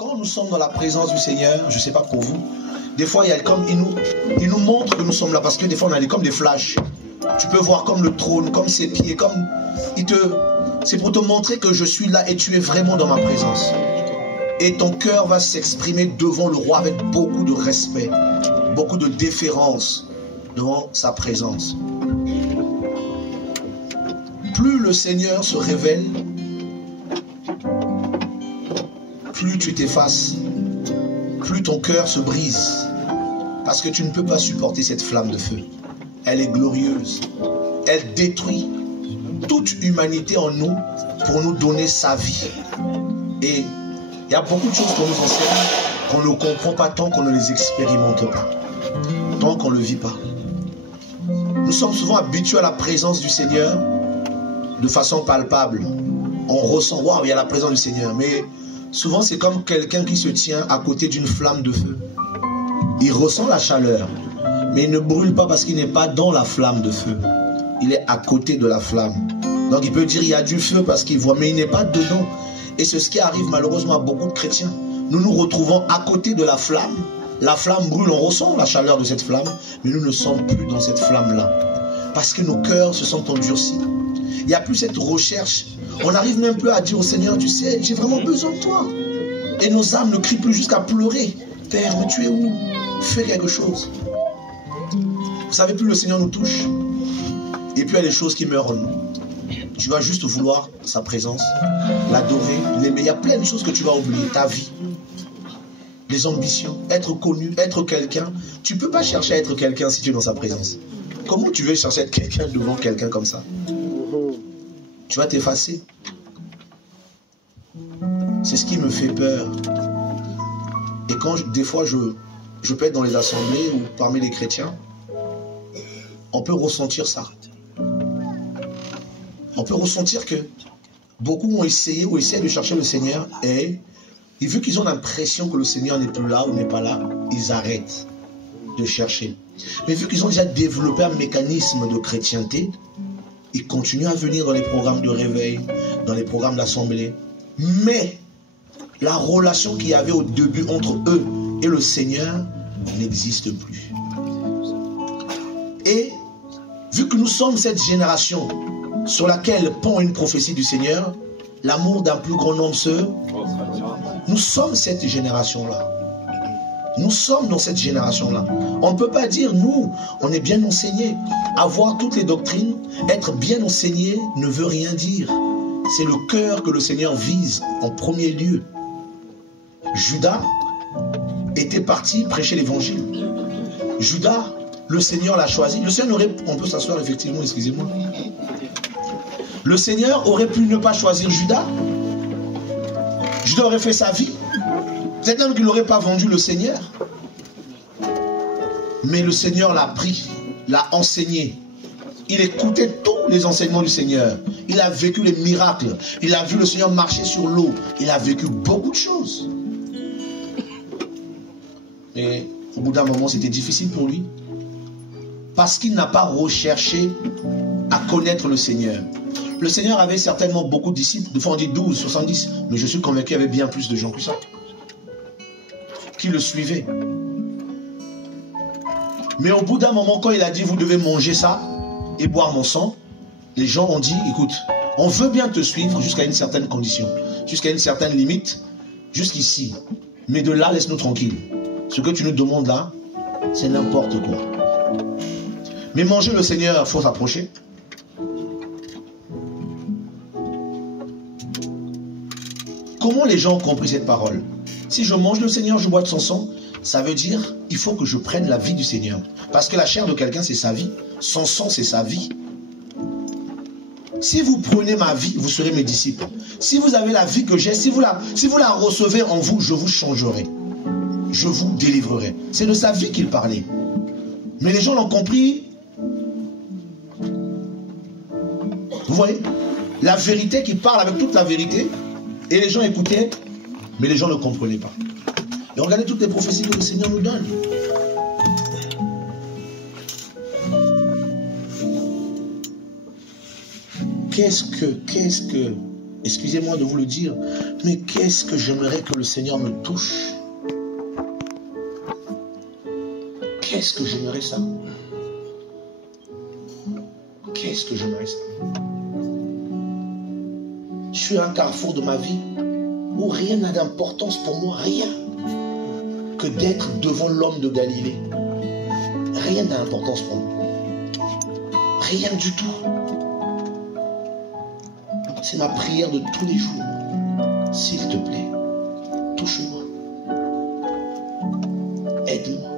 Quand nous sommes dans la présence du Seigneur, je ne sais pas pour vous, des fois il y a comme il nous montre que nous sommes là, parce que des fois on a comme des flashs. Tu peux voir comme le trône, comme ses pieds, comme c'est pour te montrer que je suis là et tu es vraiment dans ma présence. Et ton cœur va s'exprimer devant le roi avec beaucoup de respect, beaucoup de déférence devant sa présence. Plus le Seigneur se révèle, plus tu t'effaces, plus ton cœur se brise. Parce que tu ne peux pas supporter cette flamme de feu. Elle est glorieuse. Elle détruit toute humanité en nous pour nous donner sa vie. Et il y a beaucoup de choses qu'on nous enseigne qu'on ne comprend pas tant qu'on ne les expérimente pas, tant qu'on ne le vit pas. Nous sommes souvent habitués à la présence du Seigneur de façon palpable. On ressent, waouh, il y a la présence du Seigneur. Mais souvent, c'est comme quelqu'un qui se tient à côté d'une flamme de feu. Il ressent la chaleur, mais il ne brûle pas parce qu'il n'est pas dans la flamme de feu. Il est à côté de la flamme. Donc il peut dire il y a du feu parce qu'il voit, mais il n'est pas dedans. Et c'est ce qui arrive malheureusement à beaucoup de chrétiens. Nous nous retrouvons à côté de la flamme. La flamme brûle, on ressent la chaleur de cette flamme, mais nous ne sommes plus dans cette flamme-là. Parce que nos cœurs se sont endurcis. Il n'y a plus cette recherche. On n'arrive même plus à dire au Seigneur, tu sais, j'ai vraiment besoin de toi. Et nos âmes ne crient plus jusqu'à pleurer. Père, mais tu es où? Fais quelque chose. Vous savez, plus le Seigneur nous touche, et puis il y a des choses qui meurent en nous. Tu vas juste vouloir sa présence, l'adorer, l'aimer. Il y a plein de choses que tu vas oublier. Ta vie, les ambitions, être connu, être quelqu'un. Tu ne peux pas chercher à être quelqu'un si tu es dans sa présence. Comment tu veux chercher à être quelqu'un devant quelqu'un comme ça? Tu vas t'effacer. C'est ce qui me fait peur. Et quand des fois je peux être dans les assemblées ou parmi les chrétiens, on peut ressentir ça. On peut ressentir que beaucoup ont essayé ou essaient de chercher le Seigneur et vu qu'ils ont l'impression que le Seigneur n'est plus là ou n'est pas là, ils arrêtent de chercher. Mais vu qu'ils ont déjà développé un mécanisme de chrétienté, ils continuent à venir dans les programmes de réveil, dans les programmes d'assemblée. Mais la relation qu'il y avait au début entre eux et le Seigneur n'existe plus. Et vu que nous sommes cette génération sur laquelle pend une prophétie du Seigneur, l'amour d'un plus grand nombre nous sommes cette génération-là. Nous sommes dans cette génération-là. On ne peut pas dire, nous, on est bien enseignés. Avoir toutes les doctrines, être bien enseigné ne veut rien dire. C'est le cœur que le Seigneur vise en premier lieu. Judas était parti prêcher l'évangile. Judas, le Seigneur l'a choisi. Le Seigneur aurait... On peut s'asseoir effectivement, excusez-moi. Le Seigneur aurait pu ne pas choisir Judas. Judas aurait fait sa vie. C'est un qu'il n'aurait pas vendu le Seigneur. Mais le Seigneur l'a pris, l'a enseigné. Il écoutait tous les enseignements du Seigneur. Il a vécu les miracles. Il a vu le Seigneur marcher sur l'eau. Il a vécu beaucoup de choses. Et au bout d'un moment, c'était difficile pour lui. Parce qu'il n'a pas recherché à connaître le Seigneur. Le Seigneur avait certainement beaucoup de disciples. Des fois on dit 12, 70. Mais je suis convaincu qu'il y avait bien plus de gens que ça qui le suivaient. Mais au bout d'un moment, quand il a dit vous devez manger ça et boire mon sang, les gens ont dit écoute, on veut bien te suivre jusqu'à une certaine condition, jusqu'à une certaine limite, jusqu'ici. Mais de là, laisse-nous tranquille. Ce que tu nous demandes là, c'est n'importe quoi. Mais manger le Seigneur, il faut s'approcher. Comment les gens ont compris cette parole? Si je mange le Seigneur, je bois de son sang, ça veut dire il faut que je prenne la vie du Seigneur. Parce que la chair de quelqu'un, c'est sa vie. Son sang, c'est sa vie. Si vous prenez ma vie, vous serez mes disciples. Si vous avez la vie que j'ai, si vous la recevez en vous, je vous changerai. Je vous délivrerai. C'est de sa vie qu'il parlait. Mais les gens l'ont compris. Vous voyez? La vérité qui parle avec toute la vérité. Et les gens écoutaient, mais les gens ne comprenaient pas. Et regardez toutes les prophéties que le Seigneur nous donne. Qu'est-ce que, excusez-moi de vous le dire, Mais qu'est-ce que j'aimerais que le Seigneur me touche? Qu'est-ce que j'aimerais ça? Qu'est-ce que j'aimerais ça? Je suis à un carrefour de ma vie où rien n'a d'importance pour moi, rien. Que d'être devant l'homme de Galilée. Rien n'a d'importance pour moi. Rien du tout. C'est ma prière de tous les jours. S'il te plaît, touche-moi. Aide-moi.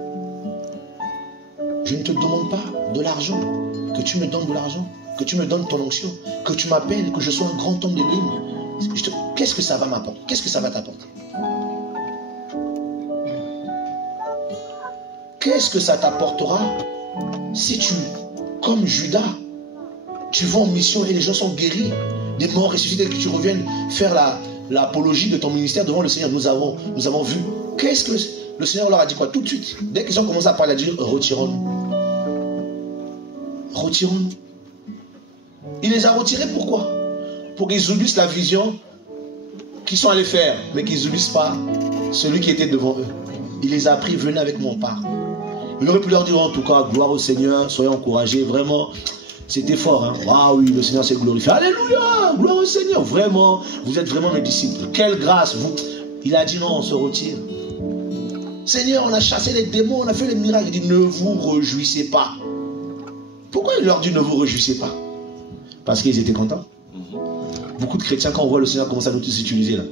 Je ne te demande pas de l'argent. Que tu me donnes de l'argent. Que tu me donnes ton onction. Que tu m'appelles, que je sois un grand homme de Dieu. Qu'est-ce que ça va m'apporter? Qu'est-ce que ça va t'apporter? Qu'est-ce que ça t'apportera si tu, comme Judas, tu vas en mission et les gens sont guéris, des morts ressuscités, que tu reviennes faire l'apologie de ton ministère devant le Seigneur? Nous avons vu. Qu'est-ce que le Seigneur leur a dit quoi? Tout de suite, dès qu'ils ont commencé à parler, il a dit retirons-nous. Retirons-nous. Il les a retirés pourquoi? Pour qu'ils oublient la vision qu'ils sont allés faire, mais qu'ils n'oublient pas celui qui était devant eux. Il les a pris, venez avec mon part. Il aurait pu leur dire en tout cas, gloire au Seigneur, soyez encouragés, vraiment, c'était fort. Hein? Ah oui, le Seigneur s'est glorifié. Alléluia, gloire au Seigneur, vraiment, vous êtes vraiment mes disciples. Quelle grâce, vous. Il a dit non, on se retire. Seigneur, on a chassé les démons, on a fait les miracles. Il dit, ne vous réjouissez pas. Pourquoi il leur dit ne vous réjouissez pas? Parce qu'ils étaient contents. Beaucoup de chrétiens, quand on voit le Seigneur commencer à nous tous utiliser, là,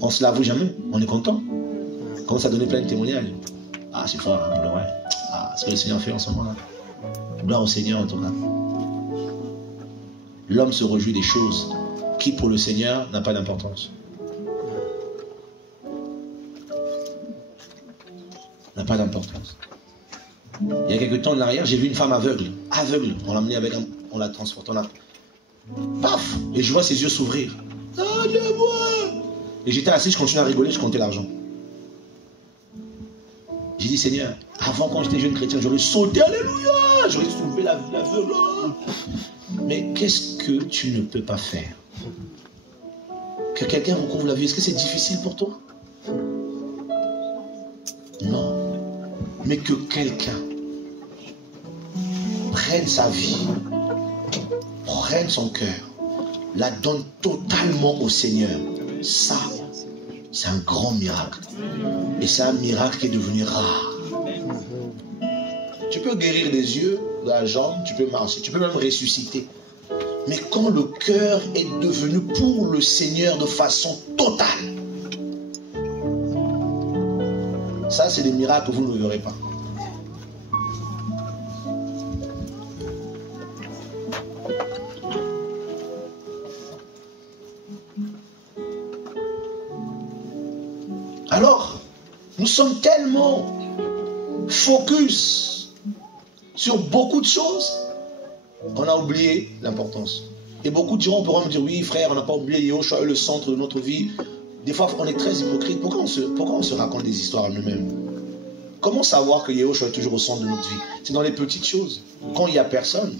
on ne se l'avoue jamais, on est content. On commence à donner plein de témoignages. Ah, c'est fort, hein, gloire. Ah, ce que le Seigneur fait en ce moment-là. Gloire au Seigneur en tout cas. L'homme se réjouit des choses qui pour le Seigneur n'a pas d'importance. N'a pas d'importance. Il y a quelques temps en arrière, j'ai vu une femme aveugle. Aveugle. On l'a amenée avec on l'a transportée. Paf! Et je vois ses yeux s'ouvrir. Aide-moi! Et j'étais assis, je continuais à rigoler, je comptais l'argent. J'ai dit, Seigneur, avant quand j'étais jeune chrétien, j'aurais sauté, alléluia! J'aurais soulevé l'aveugle. Mais qu'est-ce que tu ne peux pas faire? Que quelqu'un recouvre la vie, est-ce que c'est difficile pour toi? Non. Mais que quelqu'un prenne sa vie, prenne son cœur, la donne totalement au Seigneur. Ça, c'est un grand miracle. Et c'est un miracle qui est devenu rare. Tu peux guérir des yeux, de la jambe, tu peux marcher, tu peux même ressusciter. Mais quand le cœur est devenu pour le Seigneur de façon totale, ça c'est des miracles que vous ne verrez pas. Alors, nous sommes tellement focus sur beaucoup de choses, on a oublié l'importance. Et beaucoup diront, pourront me dire, oui frère, on n'a pas oublié Yahushua est le centre de notre vie. Des fois, on est très hypocrite. Pourquoi on se raconte des histoires à nous-mêmes? Comment savoir que Yahushua est toujours au centre de notre vie? C'est dans les petites choses. Quand il n'y a personne,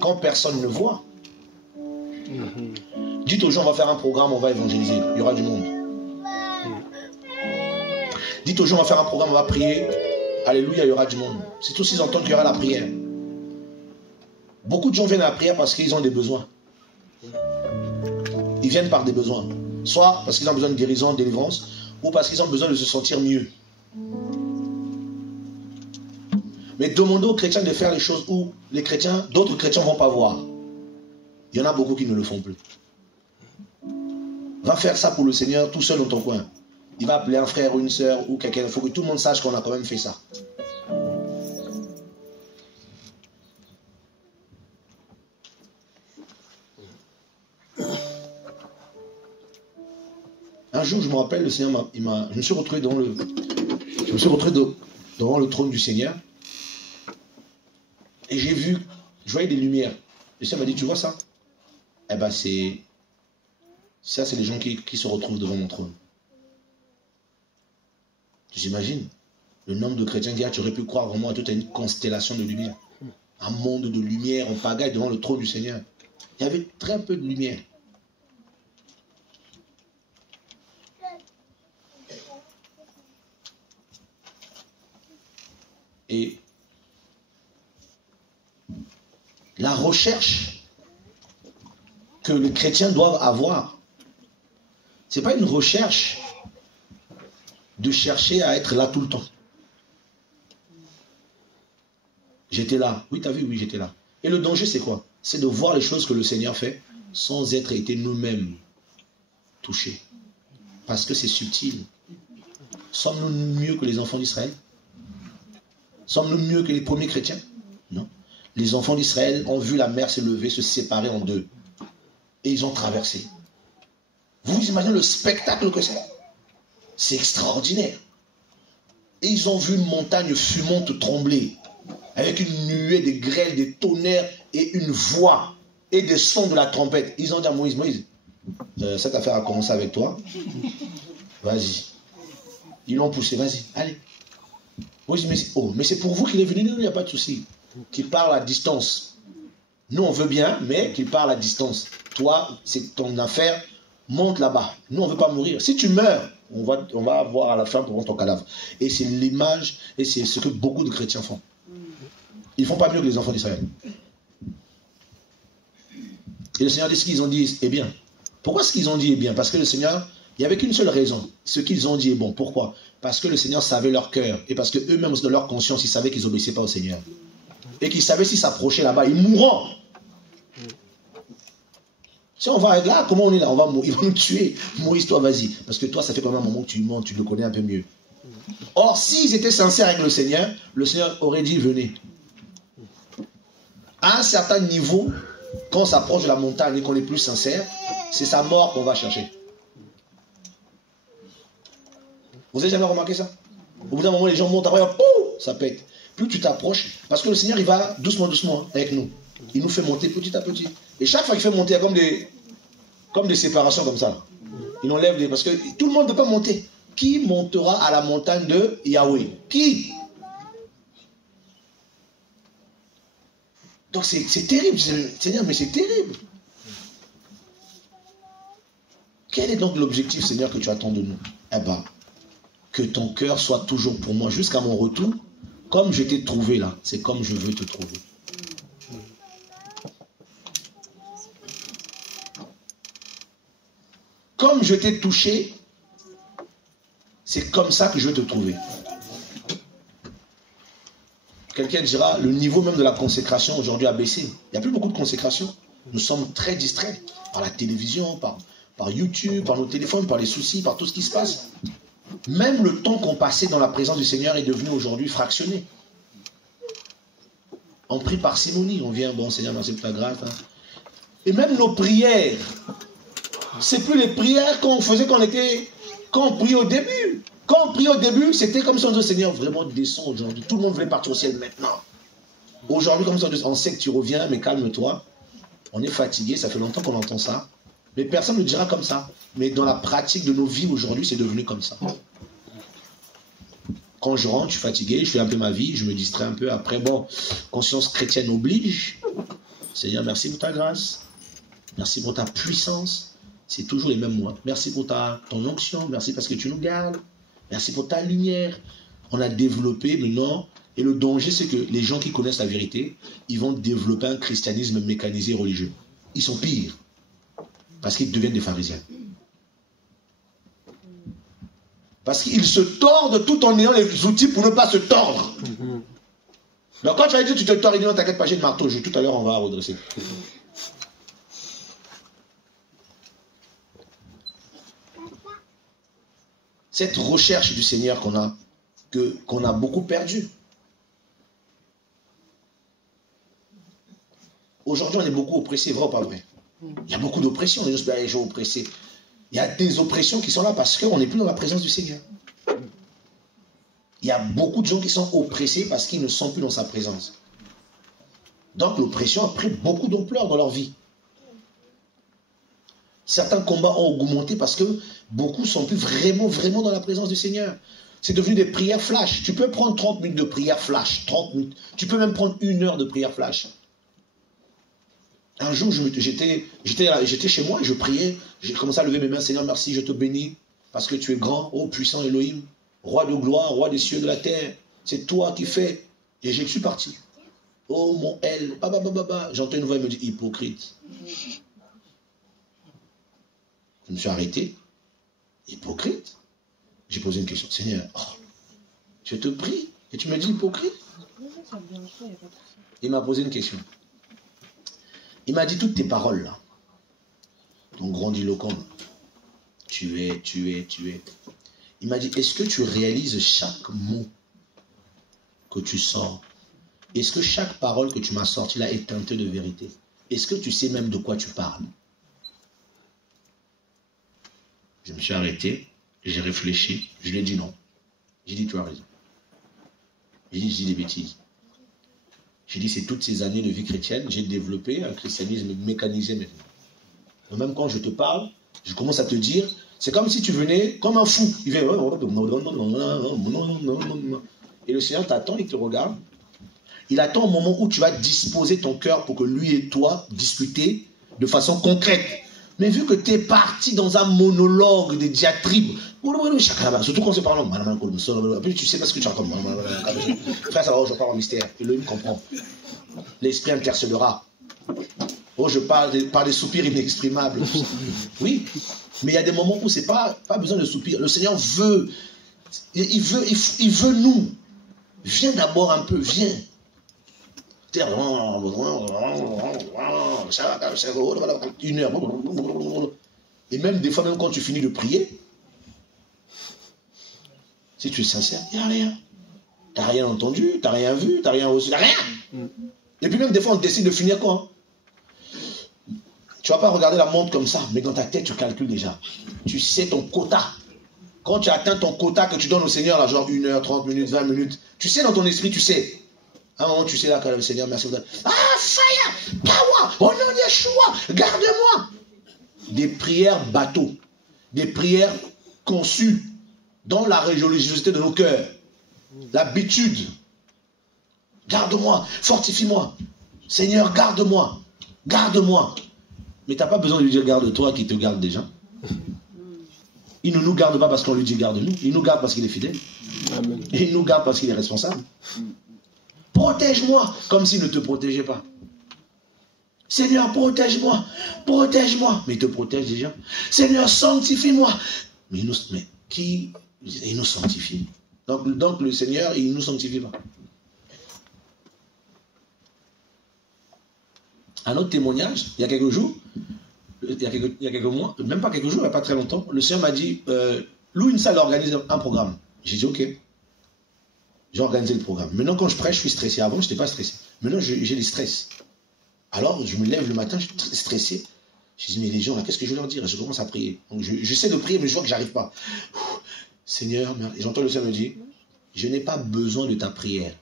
quand personne ne voit. Dites aux gens, on va faire un programme, on va évangéliser. Il y aura du monde. Dites aux gens, on va faire un programme, on va prier. Alléluia, il y aura du monde. C'est tout s'ils entendent qu'il y aura la prière. Beaucoup de gens viennent à la prière parce qu'ils ont des besoins. Ils viennent par des besoins. Soit parce qu'ils ont besoin de guérison, de délivrance, ou parce qu'ils ont besoin de se sentir mieux. Mais demandez aux chrétiens de faire les choses où les chrétiens, d'autres chrétiens ne vont pas voir. Il y en a beaucoup qui ne le font plus. Va faire ça pour le Seigneur tout seul dans ton coin. Il va appeler un frère ou une soeur ou quelqu'un. Il faut que tout le monde sache qu'on a quand même fait ça. Un jour, je me rappelle, le Seigneur je me suis retrouvé devant le trône du Seigneur. Et je voyais des lumières. Le Seigneur m'a dit, tu vois ça? Eh bien, c'est les gens qui se retrouvent devant mon trône. J'imagine le nombre de chrétiens qui tu aurais pu croire vraiment à toute une constellation de lumière. Un monde de lumière en pagaille devant le trône du Seigneur. Il y avait très peu de lumière. Et la recherche que les chrétiens doivent avoir, ce n'est pas une recherche de chercher à être là tout le temps. J'étais là. Oui, tu as vu, oui, j'étais là. Et le danger, c'est quoi? C'est de voir les choses que le Seigneur fait sans être été nous-mêmes touchés. Parce que c'est subtil. Sommes-nous mieux que les enfants d'Israël? Sommes-nous mieux que les premiers chrétiens? Non. Les enfants d'Israël ont vu la mer se lever, se séparer en deux. Et ils ont traversé. Vous imaginez le spectacle que c'est? C'est extraordinaire. Et ils ont vu une montagne fumante trembler, avec une nuée, des grêles, des tonnerres et une voix et des sons de la trompette. Ils ont dit à Moïse, Moïse, cette affaire a commencé avec toi. Vas-y. Ils l'ont poussé, vas-y, allez. Moïse, mais c'est pour vous qu'il est venu, non, il n'y a pas de souci. Qu'il parle à distance. Nous, on veut bien, mais qu'il parle à distance. Toi, c'est ton affaire, monte là-bas. Nous, on ne veut pas mourir. Si tu meurs, on va avoir à la fin pour ton cadavre. Et c'est l'image, et c'est ce que beaucoup de chrétiens font. Ils ne font pas mieux que les enfants d'Israël. Et le Seigneur dit ce qu'ils ont dit est bien. Pourquoi ce qu'ils ont dit est bien? Parce que le Seigneur, il n'y avait qu'une seule raison. Ce qu'ils ont dit est bon. Pourquoi? Parce que le Seigneur savait leur cœur. Et parce qu'eux-mêmes, de leur conscience, ils savaient qu'ils n'obéissaient pas au Seigneur. Et qu'ils savaient s'ils s'approchaient là-bas, ils mourront. Si on va être là, comment on est là? On va mourir. Ils vont nous tuer. Moïse, toi, vas-y. Parce que toi, ça fait quand même un moment que tu montes, tu le connais un peu mieux. Or, s'ils étaient sincères avec le Seigneur aurait dit, venez. À un certain niveau, quand on s'approche de la montagne et qu'on est plus sincère, c'est sa mort qu'on va chercher. Vous avez jamais remarqué ça? Au bout d'un moment, les gens montent après, pouf, ça pète. Plus tu t'approches, parce que le Seigneur, il va doucement, doucement avec nous. Il nous fait monter petit à petit. Et chaque fois qu'il fait monter, il y a comme des séparations comme ça. Il enlève des... Parce que tout le monde ne peut pas monter. Qui montera à la montagne de Yahweh? Qui? Donc c'est terrible, Seigneur, mais c'est terrible. Quel est donc l'objectif, Seigneur, que tu attends de nous? Eh bien, que ton cœur soit toujours pour moi jusqu'à mon retour. Comme je t'ai trouvé là, c'est comme je veux te trouver. Comme je t'ai touché, c'est comme ça que je veux te trouver. Quelqu'un dira, le niveau même de la consécration aujourd'hui a baissé. Il n'y a plus beaucoup de consécration. Nous sommes très distraits par la télévision, par YouTube, par nos téléphones, par les soucis, par tout ce qui se passe. Même le temps qu'on passait dans la présence du Seigneur est devenu aujourd'hui fractionné. On prie par simonie, on vient, bon Seigneur, merci pour ta grâce. Hein. Et même nos prières, c'est plus les prières qu'on faisait quand on priait au début. Quand on priait au début, c'était comme si on disait, Seigneur, vraiment descends aujourd'hui. Tout le monde voulait partir au ciel maintenant. Aujourd'hui, comme ça, on sait que tu reviens, mais calme-toi. On est fatigué, ça fait longtemps qu'on entend ça. Mais personne ne le dira comme ça. Mais dans la pratique de nos vies aujourd'hui, c'est devenu comme ça. Quand je rentre, je suis fatigué, je fais un peu ma vie, je me distrais un peu. Après, bon, conscience chrétienne oblige. Seigneur, merci pour ta grâce. Merci pour ta puissance. C'est toujours les mêmes mots. Merci pour ton onction. Merci parce que tu nous gardes. Merci pour ta lumière. On a développé maintenant. Et le danger, c'est que les gens qui connaissent la vérité, ils vont développer un christianisme mécanisé religieux. Ils sont pires. Parce qu'ils deviennent des pharisiens. Parce qu'ils se tordent tout en ayant les outils pour ne pas se tordre. Donc quand tu as dit tu te tords, il dit non, t'inquiète pas, j'ai le marteau. Tout à l'heure, on va redresser. Cette recherche du Seigneur qu'on a beaucoup perdue. Aujourd'hui, on est beaucoup oppressé, vrai ou pas vrai? Il y a beaucoup d'oppression, les gens oppressés. Il y a des oppressions qui sont là parce qu'on n'est plus dans la présence du Seigneur. Il y a beaucoup de gens qui sont oppressés parce qu'ils ne sont plus dans sa présence. Donc l'oppression a pris beaucoup d'ampleur dans leur vie. Certains combats ont augmenté parce que beaucoup ne sont plus vraiment dans la présence du Seigneur. C'est devenu des prières flash. Tu peux prendre 30 minutes de prière flash, 30 minutes. Tu peux même prendre 1 heure de prière flash. Un jour, j'étais chez moi et je priais. J'ai commencé à lever mes mains. Seigneur, merci, je te bénis. Parce que tu es grand, ô puissant Elohim, roi de gloire, roi des cieux et de la terre. C'est toi qui fais. Et je suis parti. Oh mon elle, j'entends une voix, elle me dit hypocrite. Je me suis arrêté. Hypocrite. J'ai posé une question. Seigneur, je te prie et tu me dis hypocrite. Il m'a posé une question. Il m'a dit toutes tes paroles là, ton grandiloquent, tu es. Il m'a dit, est-ce que tu réalises chaque mot que tu sors? Est-ce que chaque parole que tu m'as sortie là est teintée de vérité? Est-ce que tu sais même de quoi tu parles? Je me suis arrêté, j'ai réfléchi, je lui ai dit non. J'ai dit, tu as raison. J'ai dit, je dis des bêtises. J'ai dit, c'est toutes ces années de vie chrétienne, j'ai développé un christianisme mécanisé maintenant. Donc même quand je te parle, je commence à te dire, c'est comme si tu venais comme un fou. Il vient, et le Seigneur t'attend, il te regarde. Il attend au moment où tu vas disposer ton cœur pour que lui et toi discuter de façon concrète. Mais vu que tu es parti dans un monologue, des diatribes, surtout quand c'est par langue, puis tu sais pas ce que tu racontes. Frère, ça va, je parle en mystère. Et lui, il comprend. L'esprit intercédera. Oh, je parle par des soupirs inexprimables. Oui, mais il y a des moments où c'est pas besoin de soupir. Le Seigneur veut, il veut nous. Viens d'abord un peu, viens. Une heure. Et même des fois, même quand tu finis de prier, si tu es sincère, il n'y a rien. Tu n'as rien entendu, tu n'as rien vu, tu n'as rien reçu, tu n'as rien. Et puis même des fois, on décide de finir quoi? Tu ne vas pas regarder la montre comme ça, mais dans ta tête, tu calcules déjà. Tu sais ton quota. Quand tu atteins ton quota que tu donnes au Seigneur, là, genre 1 heure, 30 minutes, 20 minutes, tu sais dans ton esprit, tu sais. À un moment, tu sais là que le Seigneur, merci. Fire, power, au nom de Yeshua, garde-moi. Des prières bateaux, des prières conçues dans la religiosité de nos cœurs, l'habitude. Garde-moi, fortifie-moi. Seigneur, garde-moi, garde-moi. Mais tu n'as pas besoin de lui dire garde-toi qui te garde déjà. Il ne nous garde pas parce qu'on lui dit garde-nous. Il nous garde parce qu'il est fidèle. Amen. Et il nous garde parce qu'il est responsable. Protège-moi comme s'il ne te protégeait pas. Seigneur, protège-moi. Protège-moi. Mais il te protège déjà. Seigneur, sanctifie-moi. Mais qui il nous sanctifie. Donc le Seigneur, il ne nous sanctifie pas. Un autre témoignage, il y a quelques jours, il y a quelques mois, même pas quelques jours, il n'y a pas très longtemps, le Seigneur m'a dit, loue une salle, organise un programme. J'ai dit, ok. J'ai organisé le programme. Maintenant, quand je prêche, je suis stressé. Avant, je n'étais pas stressé. Maintenant, j'ai du stress. Alors, je me lève le matin, je suis stressé. Je dis, mais les gens, là, qu'est-ce que je vais leur dire? Je commence à prier. Donc, j'essaie de prier, mais je vois que je n'arrive pas. Seigneur, et j'entends le Seigneur me dire, je n'ai pas besoin de ta prière.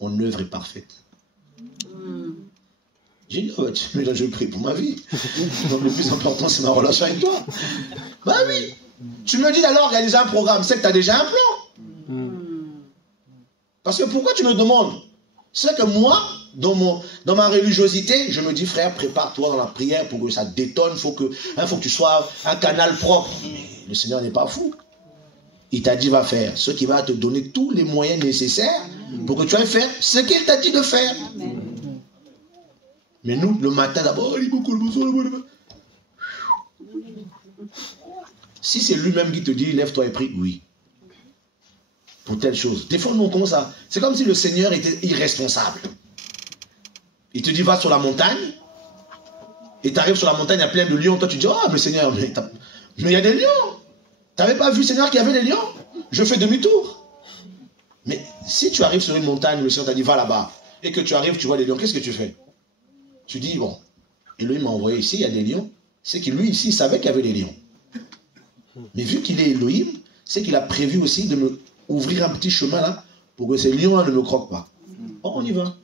Mon œuvre est parfaite. J'ai dit, mais là, je prie pour ma vie. Donc, le plus important, c'est ma relation avec toi. Bah oui. Tu me dis d'aller organiser un programme, c'est que tu as déjà un plan. Parce que pourquoi tu me demandes? C'est que moi, dans ma religiosité, je me dis, frère, prépare-toi dans la prière pour que ça détonne. Il faut que tu sois un canal propre. Mais le Seigneur n'est pas fou. Il t'a dit, va faire ce qui va te donner tous les moyens nécessaires pour que tu ailles faire ce qu'il t'a dit de faire. Mais nous, le matin d'abord, si c'est lui-même qui te dit, lève-toi et prie, oui. Pour telle chose. Des fois, nous, on commence à... C'est comme si le Seigneur était irresponsable. Il te dit, va sur la montagne. Et tu arrives sur la montagne, il y a plein de lions. Toi, tu dis, oh, mais Seigneur, mais il y a des lions. Tu n'avais pas vu, Seigneur, qu'il y avait des lions? Je fais demi-tour. Mais si tu arrives sur une montagne, le Seigneur t'a dit, va là-bas. Et que tu arrives, tu vois des lions, qu'est-ce que tu fais? Tu dis, bon, Elohim m'a envoyé ici, il y a des lions. C'est que lui, ici, il savait qu'il y avait des lions. Mais vu qu'il est Elohim, c'est qu'il a prévu aussi de me ouvrir un petit chemin là, pour que ces lions-là ne me croquent pas. Oh, on y va.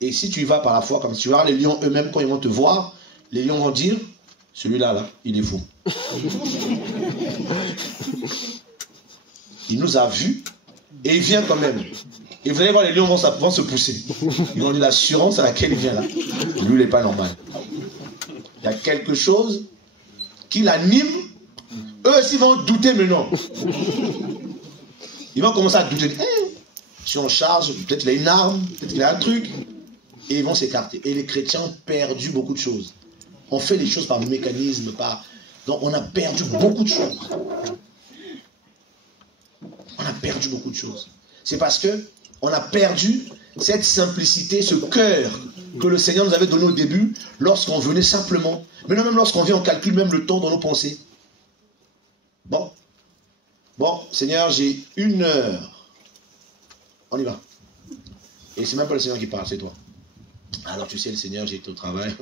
Et si tu y vas par la foi, comme si tu vas, les lions eux-mêmes, quand ils vont te voir, les lions vont dire, celui-là, là, il est fou. Il nous a vus, et il vient quand même. Et vous allez voir, les lions vont se pousser. Ils vont dire l'assurance à laquelle il vient là. Lui, il n'est pas normal. Il y a quelque chose qui l'anime. Eux aussi vont douter, mais non. Ils vont commencer à douter. Si on charge, peut-être qu'il a une arme, peut-être qu'il a un truc, et ils vont s'écarter. Et les chrétiens ont perdu beaucoup de choses. On fait les choses par mécanisme, par... Donc on a perdu beaucoup de choses. On a perdu beaucoup de choses. C'est parce que on a perdu cette simplicité, ce cœur que le Seigneur nous avait donné au début, lorsqu'on venait simplement. Maintenant, même lorsqu'on vient, on calcule même le temps dans nos pensées. Bon, Seigneur, j'ai 1 heure. On y va. Et c'est même pas le Seigneur qui parle, c'est toi. Alors tu sais, le Seigneur, j'ai été au travail.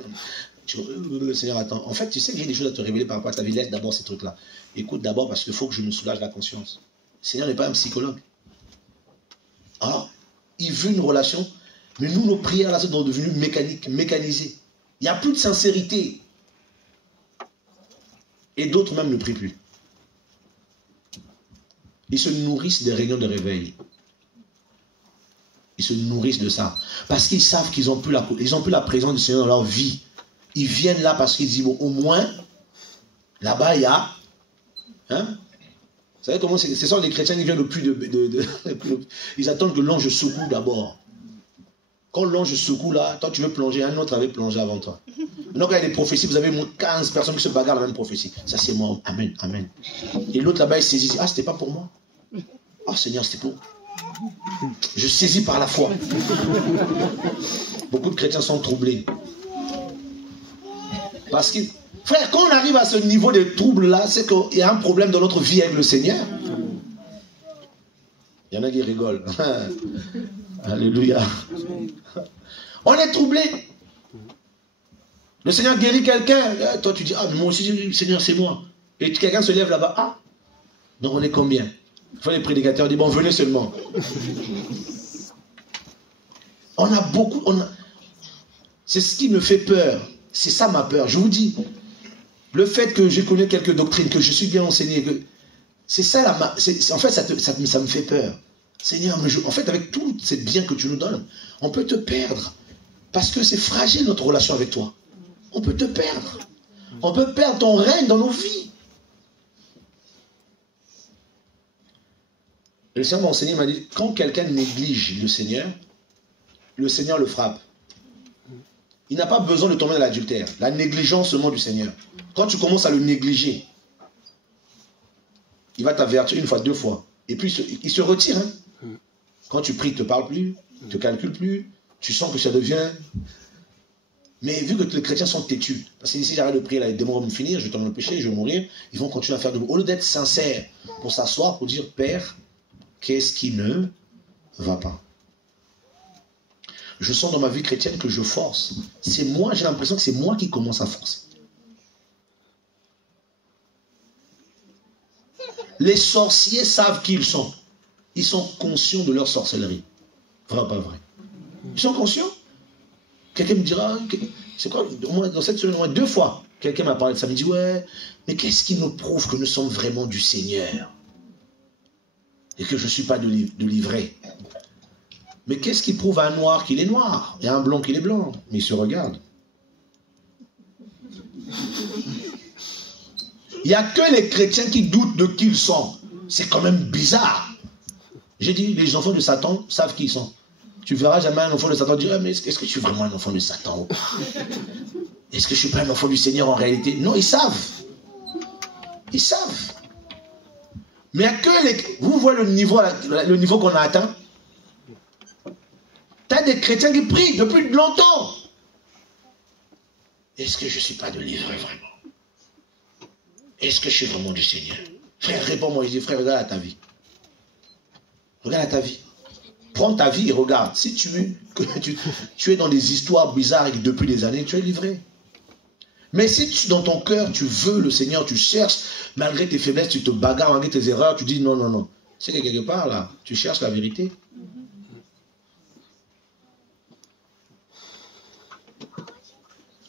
Le Seigneur attend. En fait, tu sais que j'ai des choses à te révéler par rapport à ta vie. Laisse d'abord ces trucs-là. Écoute d'abord parce qu'il faut que je me soulage la conscience. Le Seigneur n'est pas un psychologue. Alors, il veut une relation, mais nous, nos prières là sont devenues mécaniques, mécanisées. Il n'y a plus de sincérité. Et d'autres même ne prient plus. Ils se nourrissent des réunions de réveil. Ils se nourrissent de ça. Parce qu'ils savent qu'ils n'ont plus la présence du Seigneur dans leur vie. Ils viennent là parce qu'ils disent, bon, au moins, là-bas, il y a... Hein? Vous savez comment c'est? Ce sont les chrétiens qui viennent le plus ils attendent que l'ange secoue d'abord. Quand l'ange secoue là, toi tu veux plonger, un autre avait plongé avant toi. Maintenant quand il y a des prophéties, vous avez 15 personnes qui se bagarrent la même prophétie. Ça c'est moi, amen, amen. Et l'autre là-bas il saisit, ah c'était pas pour moi. Ah Seigneur c'était pour... Je saisis par la foi. Beaucoup de chrétiens sont troublés. Parce que, frère, quand on arrive à ce niveau de trouble là, c'est qu'il y a un problème dans notre vie avec le Seigneur. Il y en a qui rigolent. Alléluia. On est troublé. Le Seigneur guérit quelqu'un. Toi tu dis, ah mais moi aussi le Seigneur c'est moi. Et quelqu'un se lève là-bas, ah. Donc on est combien? Enfin, les prédicateurs disent, bon venez seulement. On a beaucoup, c'est ce qui me fait peur. C'est ça ma peur. Je vous dis, le fait que je connais quelques doctrines, que je suis bien enseigné, c'est ça, en fait, ça me fait peur. Seigneur, mais en fait, avec tout ces biens que tu nous donnes, on peut te perdre. Parce que c'est fragile notre relation avec toi. On peut te perdre. On peut perdre ton règne dans nos vies. Et le Seigneur m'a enseigné, il m'a dit, quand quelqu'un néglige le Seigneur le frappe. Il n'a pas besoin de tomber dans l'adultère. La négligence seulement du Seigneur. Quand tu commences à le négliger, il va t'avertir 1 fois, 2 fois. Et puis il se retire. Hein. Quand tu pries, il ne te parle plus, il ne te calcule plus. Tu sens que ça devient... Mais vu que les chrétiens sont têtus, parce que si j'arrête de prier, là, les démons vont me finir, je vais tomber dans le péché, je vais mourir, ils vont continuer à faire de... Au lieu d'être sincères pour s'asseoir, pour dire, Père, qu'est-ce qui ne va pas? Je sens dans ma vie chrétienne que je force. C'est moi, j'ai l'impression que c'est moi qui commence à forcer. Les sorciers savent qui ils sont. Ils sont conscients de leur sorcellerie. Vrai ou pas vrai? Ils sont conscients. Quelqu'un me dira, c'est quoi, dans cette semaine, au moins 2 fois, quelqu'un m'a parlé de ça, me dit, ouais, mais qu'est-ce qui nous prouve que nous sommes vraiment du Seigneur? Et que je ne suis pas de livret. Mais qu'est-ce qui prouve à un noir qu'il est noir et à un blanc qu'il est blanc? Mais ils se regardent. Il n'y a que les chrétiens qui doutent de qui ils sont. C'est quand même bizarre. J'ai dit, les enfants de Satan savent qui ils sont. Tu verras jamais un enfant de Satan dire, mais est-ce que je suis vraiment un enfant de Satan? Est-ce que je ne suis pas un enfant du Seigneur en réalité? Non, ils savent. Ils savent. Mais il n'y a que les... Vous voyez le niveau qu'on a atteint? Tu as des chrétiens qui prient depuis longtemps. Est-ce que je ne suis pas de livret vraiment? Est-ce que je suis vraiment du Seigneur? Frère, réponds-moi. Il dit, frère, regarde à ta vie. Regarde à ta vie. Prends ta vie et regarde. Si tu es dans des histoires bizarres et que depuis des années, tu es livré. Mais si dans ton cœur, tu veux le Seigneur, tu cherches, malgré tes faiblesses, tu te bagarres, malgré tes erreurs, tu dis non, non, non. C'est que quelque part, là, tu cherches la vérité.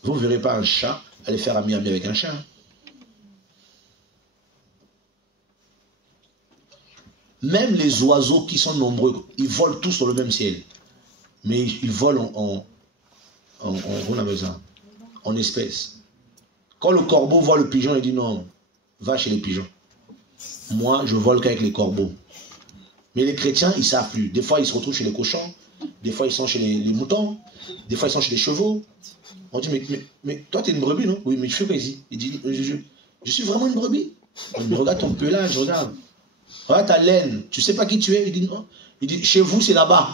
Vous ne verrez pas un chat aller faire ami-ami avec un chat. Même les oiseaux qui sont nombreux, ils volent tous sur le même ciel. Mais ils volent en espèces. Quand le corbeau voit le pigeon, il dit non, va chez les pigeons. Moi, je vole qu'avec les corbeaux. Mais les chrétiens, ils ne savent plus. Des fois, ils se retrouvent chez les cochons. Des fois, ils sont chez les moutons. Des fois, ils sont chez les chevaux. On dit, mais toi, tu es une brebis, non? Oui, mais tu fais quoi ici? Il dit, je suis vraiment une brebis. Mais regarde ton pelage, regarde. Regarde ta laine. Tu ne sais pas qui tu es? Il dit, non. Il dit, chez vous, c'est là-bas.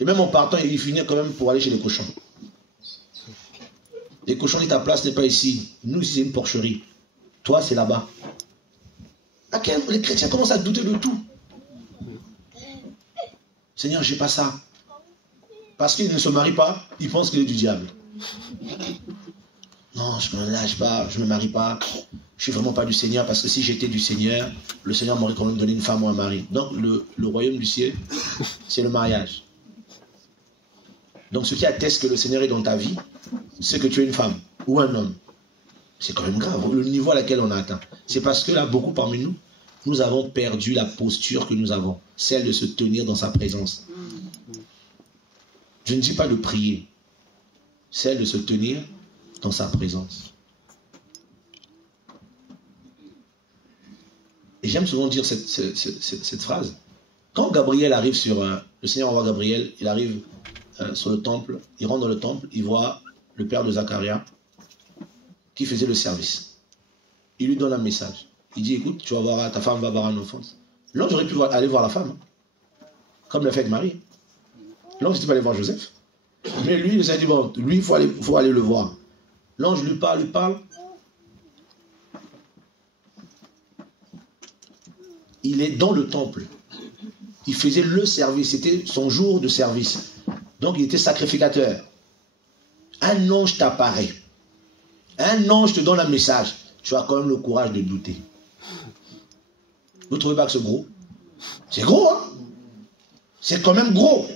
Et même en partant, il finit quand même pour aller chez les cochons. Les cochons disent, ta place n'est pas ici. Nous, ici, c'est une porcherie. Toi, c'est là-bas. Les chrétiens commencent à douter de tout. Seigneur, je n'ai pas ça. Parce qu'il ne se marie pas, il pense qu'il est du diable. Non, je ne me lâche pas, je ne me marie pas. Je ne suis vraiment pas du Seigneur, parce que si j'étais du Seigneur, le Seigneur m'aurait quand même donné une femme ou un mari. Donc, le royaume du ciel, c'est le mariage. Donc, ce qui atteste que le Seigneur est dans ta vie, c'est que tu es une femme ou un homme. C'est quand même grave, le niveau à laquelle on a atteint. C'est parce que là, beaucoup parmi nous, nous avons perdu la posture que nous avons, celle de se tenir dans sa présence. Je ne dis pas de prier, celle de se tenir dans sa présence. Et j'aime souvent dire cette phrase. Quand Gabriel arrive sur... le Seigneur envoie Gabriel, il arrive sur le temple, il rentre dans le temple, il voit le père de Zacharia qui faisait le service. Il lui donne un message. Il dit, écoute, tu vas voir, ta femme va avoir un enfant. L'ange aurait pu aller voir la femme, comme l'a fait avec Marie. L'ange n'était pas allé voir Joseph. Mais lui, il s'est dit, bon, lui, il faut aller le voir. L'ange lui parle. Il est dans le temple. Il faisait le service, c'était son jour de service. Donc il était sacrificateur. Un ange t'apparaît. Un ange te donne un message. Tu as quand même le courage de douter. Vous ne trouvez pas que c'est gros? C'est gros, hein? C'est quand même gros.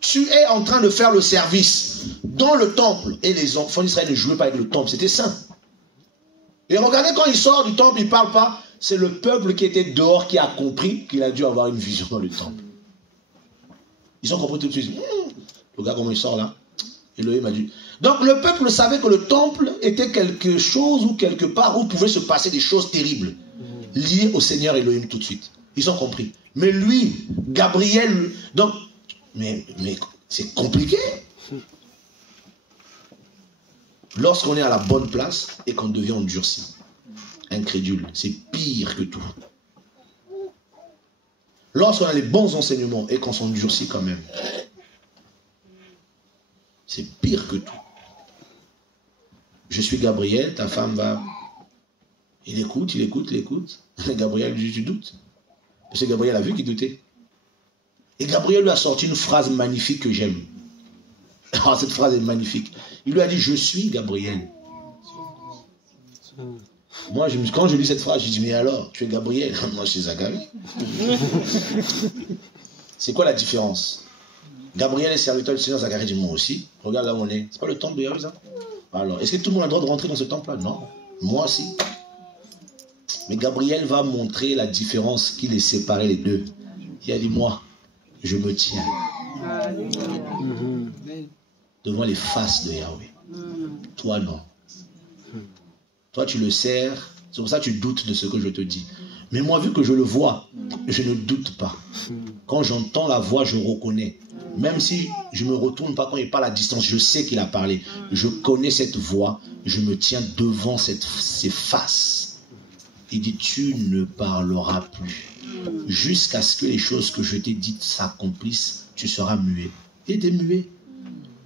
Tu es en train de faire le service dans le temple. Et les enfants d'Israël ne jouaient pas avec le temple. C'était saint. Et regardez quand il sort du temple, il ne parle pas. C'est le peuple qui était dehors qui a compris qu'il a dû avoir une vision dans le temple. Ils ont compris tout de suite. Le gars, comment il sort là? Elohim a dit. Donc le peuple savait que le temple était quelque chose ou quelque part où pouvait se passer des choses terribles liées au Seigneur Elohim tout de suite. Ils ont compris. Mais lui, Gabriel, donc, mais c'est compliqué. Lorsqu'on est à la bonne place et qu'on devient endurci, incrédule, c'est pire que tout. Lorsqu'on a les bons enseignements et qu'on s'endurcit quand même, c'est pire que tout. Je suis Gabriel, ta femme va... Il écoute. Gabriel lui dit, tu doutes? Parce que Gabriel a vu qu'il doutait. Et Gabriel lui a sorti une phrase magnifique que j'aime. Oh, cette phrase est magnifique. Il lui a dit, je suis Gabriel. Moi, quand je lis cette phrase, je dis, mais alors, tu es Gabriel? Moi, je suis Zacharie. C'est quoi la différence? Gabriel est serviteur du Seigneur, Zacharie dit, moi aussi. Regarde là où on est. C'est pas le temple de Yahweh, ça? Alors, est-ce que tout le monde a le droit de rentrer dans ce temple-là? Non. Moi aussi. Mais Gabriel va montrer la différence qui les séparait les deux. Il a dit, moi, je me tiens devant les faces de Yahweh. Toi, non. Toi, tu le sers. C'est pour ça que tu doutes de ce que je te dis. Mais moi, vu que je le vois, je ne doute pas. Quand j'entends la voix, je reconnais. Même si je ne me retourne pas quand il parle à distance, je sais qu'il a parlé. Je connais cette voix. Je me tiens devant ses faces. Il dit, tu ne parleras plus. Jusqu'à ce que les choses que je t'ai dites s'accomplissent, tu seras muet. Il était muet.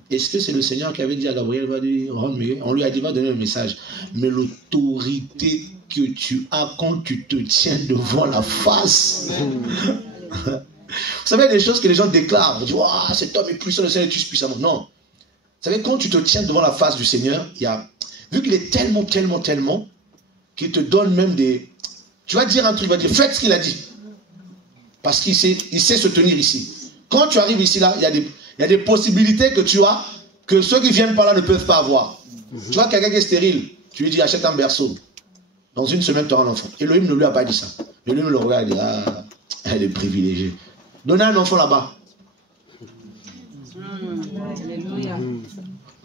Est-ce que c'est le Seigneur qui avait dit à Gabriel, va lui rendre muet? On lui a dit, va donner un message. Mais l'autorité que tu as quand tu te tiens devant la face. Vous savez, des choses que les gens déclarent. On dit, oh, cet homme est puissant, le Seigneur tue puissamment. Non. Vous savez, quand tu te tiens devant la face du Seigneur, vu qu'il est tellement, qu'il te donne même des... Tu vas dire un truc, il va dire, faites ce qu'il a dit. Parce qu'il sait se tenir ici. Quand tu arrives ici, là, il y a des possibilités que tu as, que ceux qui viennent par là ne peuvent pas avoir. Tu vois quelqu'un qui est stérile, tu lui dis, achète un berceau. Dans une semaine, tu auras un enfant. Elohim ne lui a pas dit ça. Elohim le regarde et dit, ah, elle est privilégiée. Donnez un enfant là-bas.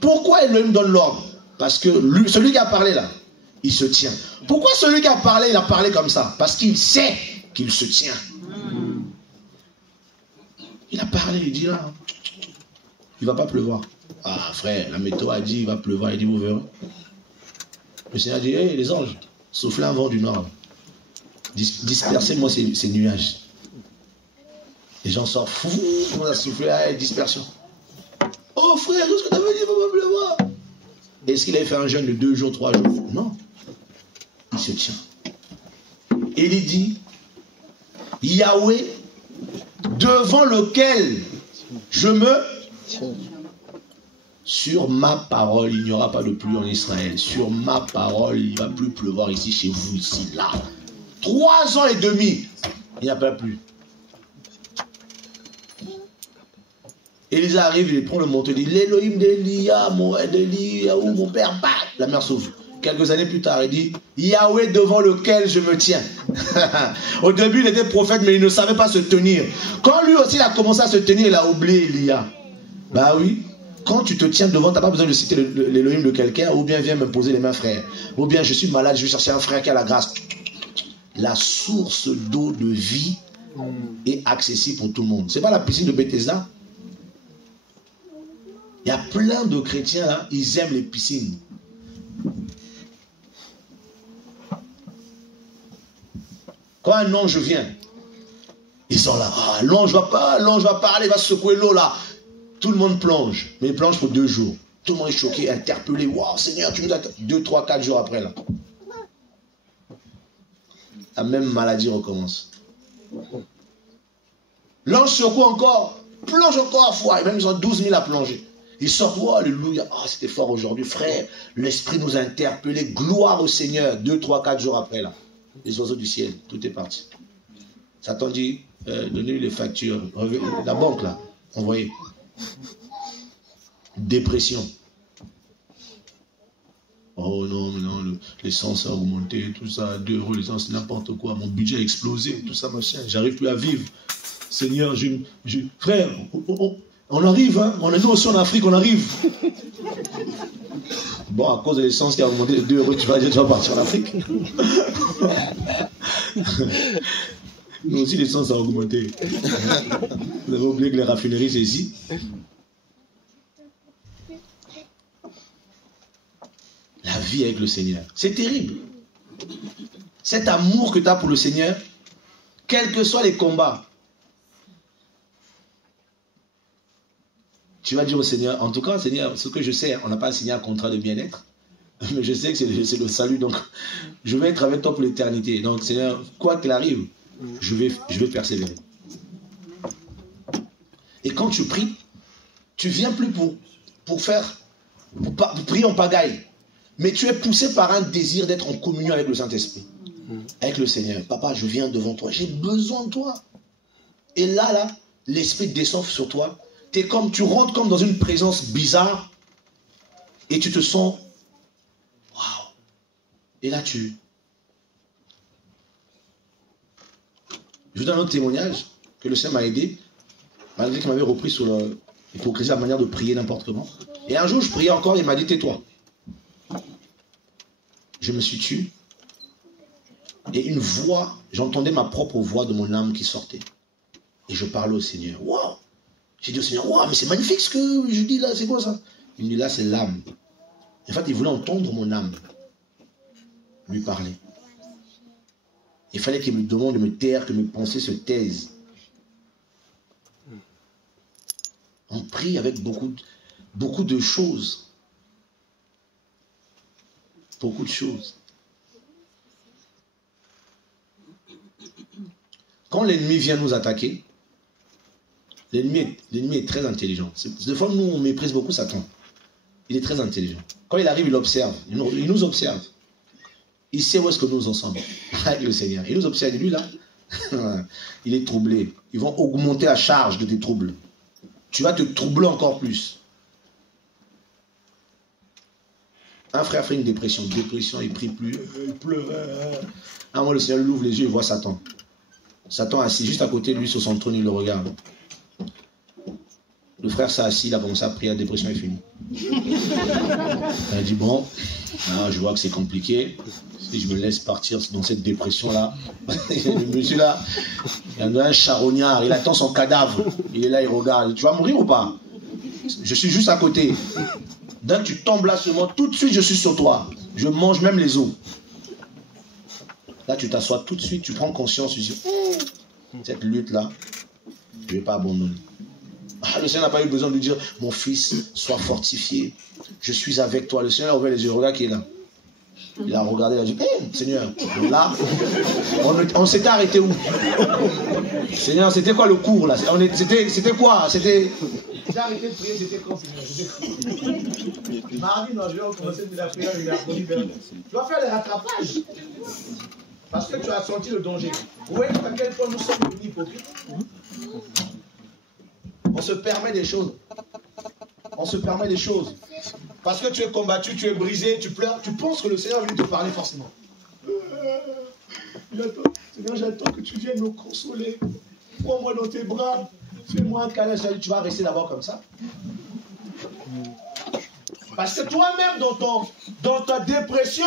Pourquoi Elohim donne l'ordre? Parce que celui qui a parlé là, il se tient. Pourquoi celui qui a parlé, il a parlé comme ça? Parce qu'il sait qu'il se tient. a parlé, il dit là, il ne va pas pleuvoir. Ah frère, la météo a dit il va pleuvoir, il dit vous verrez. Le Seigneur a dit, hey, les anges, soufflez un vent du nord. Dispersez-moi ces nuages. Les gens sortent fous, on a soufflé, hey, dispersion. Oh frère, qu'est-ce que tu avais dit, il ne va pas pleuvoir. Est-ce qu'il avait fait un jeûne de 2 jours, 3 jours? Non. Il se tient. Et il dit, Yahweh, devant lequel je me... Sur ma parole, il n'y aura pas de pluie en Israël. Sur ma parole, il ne va plus pleuvoir ici, chez vous, ici, là. 3 ans et demi, il n'y a pas plu. Élisa arrive, il prend le manteau, il dit, l'Élohim d'Elia, mon père, bah, la mère sauve. Quelques années plus tard, il dit, Yahweh devant lequel je me tiens. Au début, il était prophète, mais il ne savait pas se tenir. Quand lui aussi il a commencé à se tenir, il a oublié Elia. Bah oui. Quand tu te tiens devant, tu n'as pas besoin de citer l'Élohim de quelqu'un, ou bien viens me poser les mains, frère. Ou bien je suis malade, je vais chercher un frère qui a la grâce. La source d'eau de vie est accessible pour tout le monde. Ce n'est pas la piscine de Bethesda. Il y a plein de chrétiens là, ils aiment les piscines. Quand un ange vient, ils sont là. Ah, l'ange va parler, il va secouer l'eau là. Tout le monde plonge, mais il plonge pour 2 jours. Tout le monde est choqué, interpellé. Waouh, Seigneur, tu nous as... 2, 3, 4 jours après, là. La même maladie recommence. L'ange secoue encore, plonge encore à fois. Et même ils ont 12 000 à plonger. Ils sortent, oh, alléluia. Ah, c'était fort aujourd'hui, frère. L'Esprit nous a interpellés. Gloire au Seigneur. 2, 3, 4 jours après, là. Les oiseaux du ciel, tout est parti. Satan dit, donnez-lui les factures. La banque, là, envoyez. Dépression. Oh non, mais non, l'essence a augmenté, tout ça, 2 euros l'essence, n'importe quoi, mon budget a explosé, tout ça, machin, j'arrive plus à vivre. Seigneur, frère, on arrive, hein, on est nous aussi en Afrique, on arrive. Bon, à cause de l'essence qui a augmenté de 2 euros, tu vas partir en Afrique. Nous aussi, l'essence a augmenté. Vous avez oublié que les raffineries, c'est ici. La vie avec le Seigneur. C'est terrible. Cet amour que tu as pour le Seigneur, quels que soient les combats, tu vas dire au Seigneur, en tout cas, Seigneur, ce que je sais, on n'a pas signé un contrat de bien-être, mais je sais que c'est le salut, donc je vais être avec toi pour l'éternité. Donc, Seigneur, quoi qu'il arrive, je vais persévérer. Et quand tu pries, tu viens plus pour prier en pagaille. Mais tu es poussé par un désir d'être en communion avec le Saint-Esprit. Avec le Seigneur. Papa, je viens devant toi. J'ai besoin de toi. Et là, l'Esprit descend sur toi. Tu rentres comme dans une présence bizarre. Et tu te sens... Waouh. Et là, Je vous donne un autre témoignage que le Seigneur m'a aidé. Malgré qu'il m'avait repris sur l'hypocrisie, la manière de prier n'importe comment. Et un jour, je priais encore, il m'a dit, tais-toi. Je me suis tué. Et une voix, j'entendais ma propre voix de mon âme qui sortait. Et je parlais au Seigneur. Waouh! J'ai dit au Seigneur, waouh, mais c'est magnifique ce que je dis là, c'est quoi ça? Il me dit là, c'est l'âme. En fait, il voulait entendre mon âme lui parler. Il fallait qu'il me demande de me taire, que mes pensées se taisent. On prie avec beaucoup de choses. Beaucoup de choses. Quand l'ennemi vient nous attaquer, l'ennemi est très intelligent. Des fois, nous, on méprise beaucoup Satan. Il est très intelligent. Quand il arrive, il observe. Il nous observe. Il sait où est-ce que nous en sommes avec le Seigneur. Il nous observe. Et lui, là, il est troublé. Ils vont augmenter la charge de tes troubles. Tu vas te troubler encore plus. Un frère fait une dépression. Dépression, il prie plus. Il pleurait. Un moment, le Seigneur lui ouvre les yeux et voit Satan. Satan assis juste à côté de lui sur son trône, il le regarde. Le frère s'est assis, il a commencé à prier, la dépression est finie. Elle a dit, bon, je vois que c'est compliqué. Si je me laisse partir dans cette dépression-là, le monsieur là, il a un charognard, il attend son cadavre. Il est là, il regarde. Tu vas mourir ou pas? Je suis juste à côté. Dès que tu tombes là sur moi, tout de suite je suis sur toi. Je mange même les os. Là tu t'assois tout de suite, tu prends conscience, tu dis, cette lutte-là, je ne vais pas abandonner. Le Seigneur n'a pas eu besoin de lui dire, mon fils, sois fortifié, je suis avec toi. Le Seigneur a ouvert les yeux, regarde qui est là. Il a regardé, il a dit, Seigneur, là, on s'était arrêté où? Seigneur, c'était quoi le cours là? C'était quoi? J'ai arrêté de prier, c'était quand? Mardi, non, je vais recommencer de la prière, mercredi. Tu dois faire les rattrapages. Parce que tu as senti le danger. Vous voyez à quel point nous sommes devenus hypocrites? On se permet des choses. On se permet des choses. Parce que tu es combattu, tu es brisé, tu pleures, tu penses que le Seigneur est venu te parler forcément. Seigneur, j'attends que tu viennes me consoler. Prends-moi dans tes bras. Fais-moi un câlin. Tu vas rester d'abord comme ça. Parce que toi-même, dans ta dépression,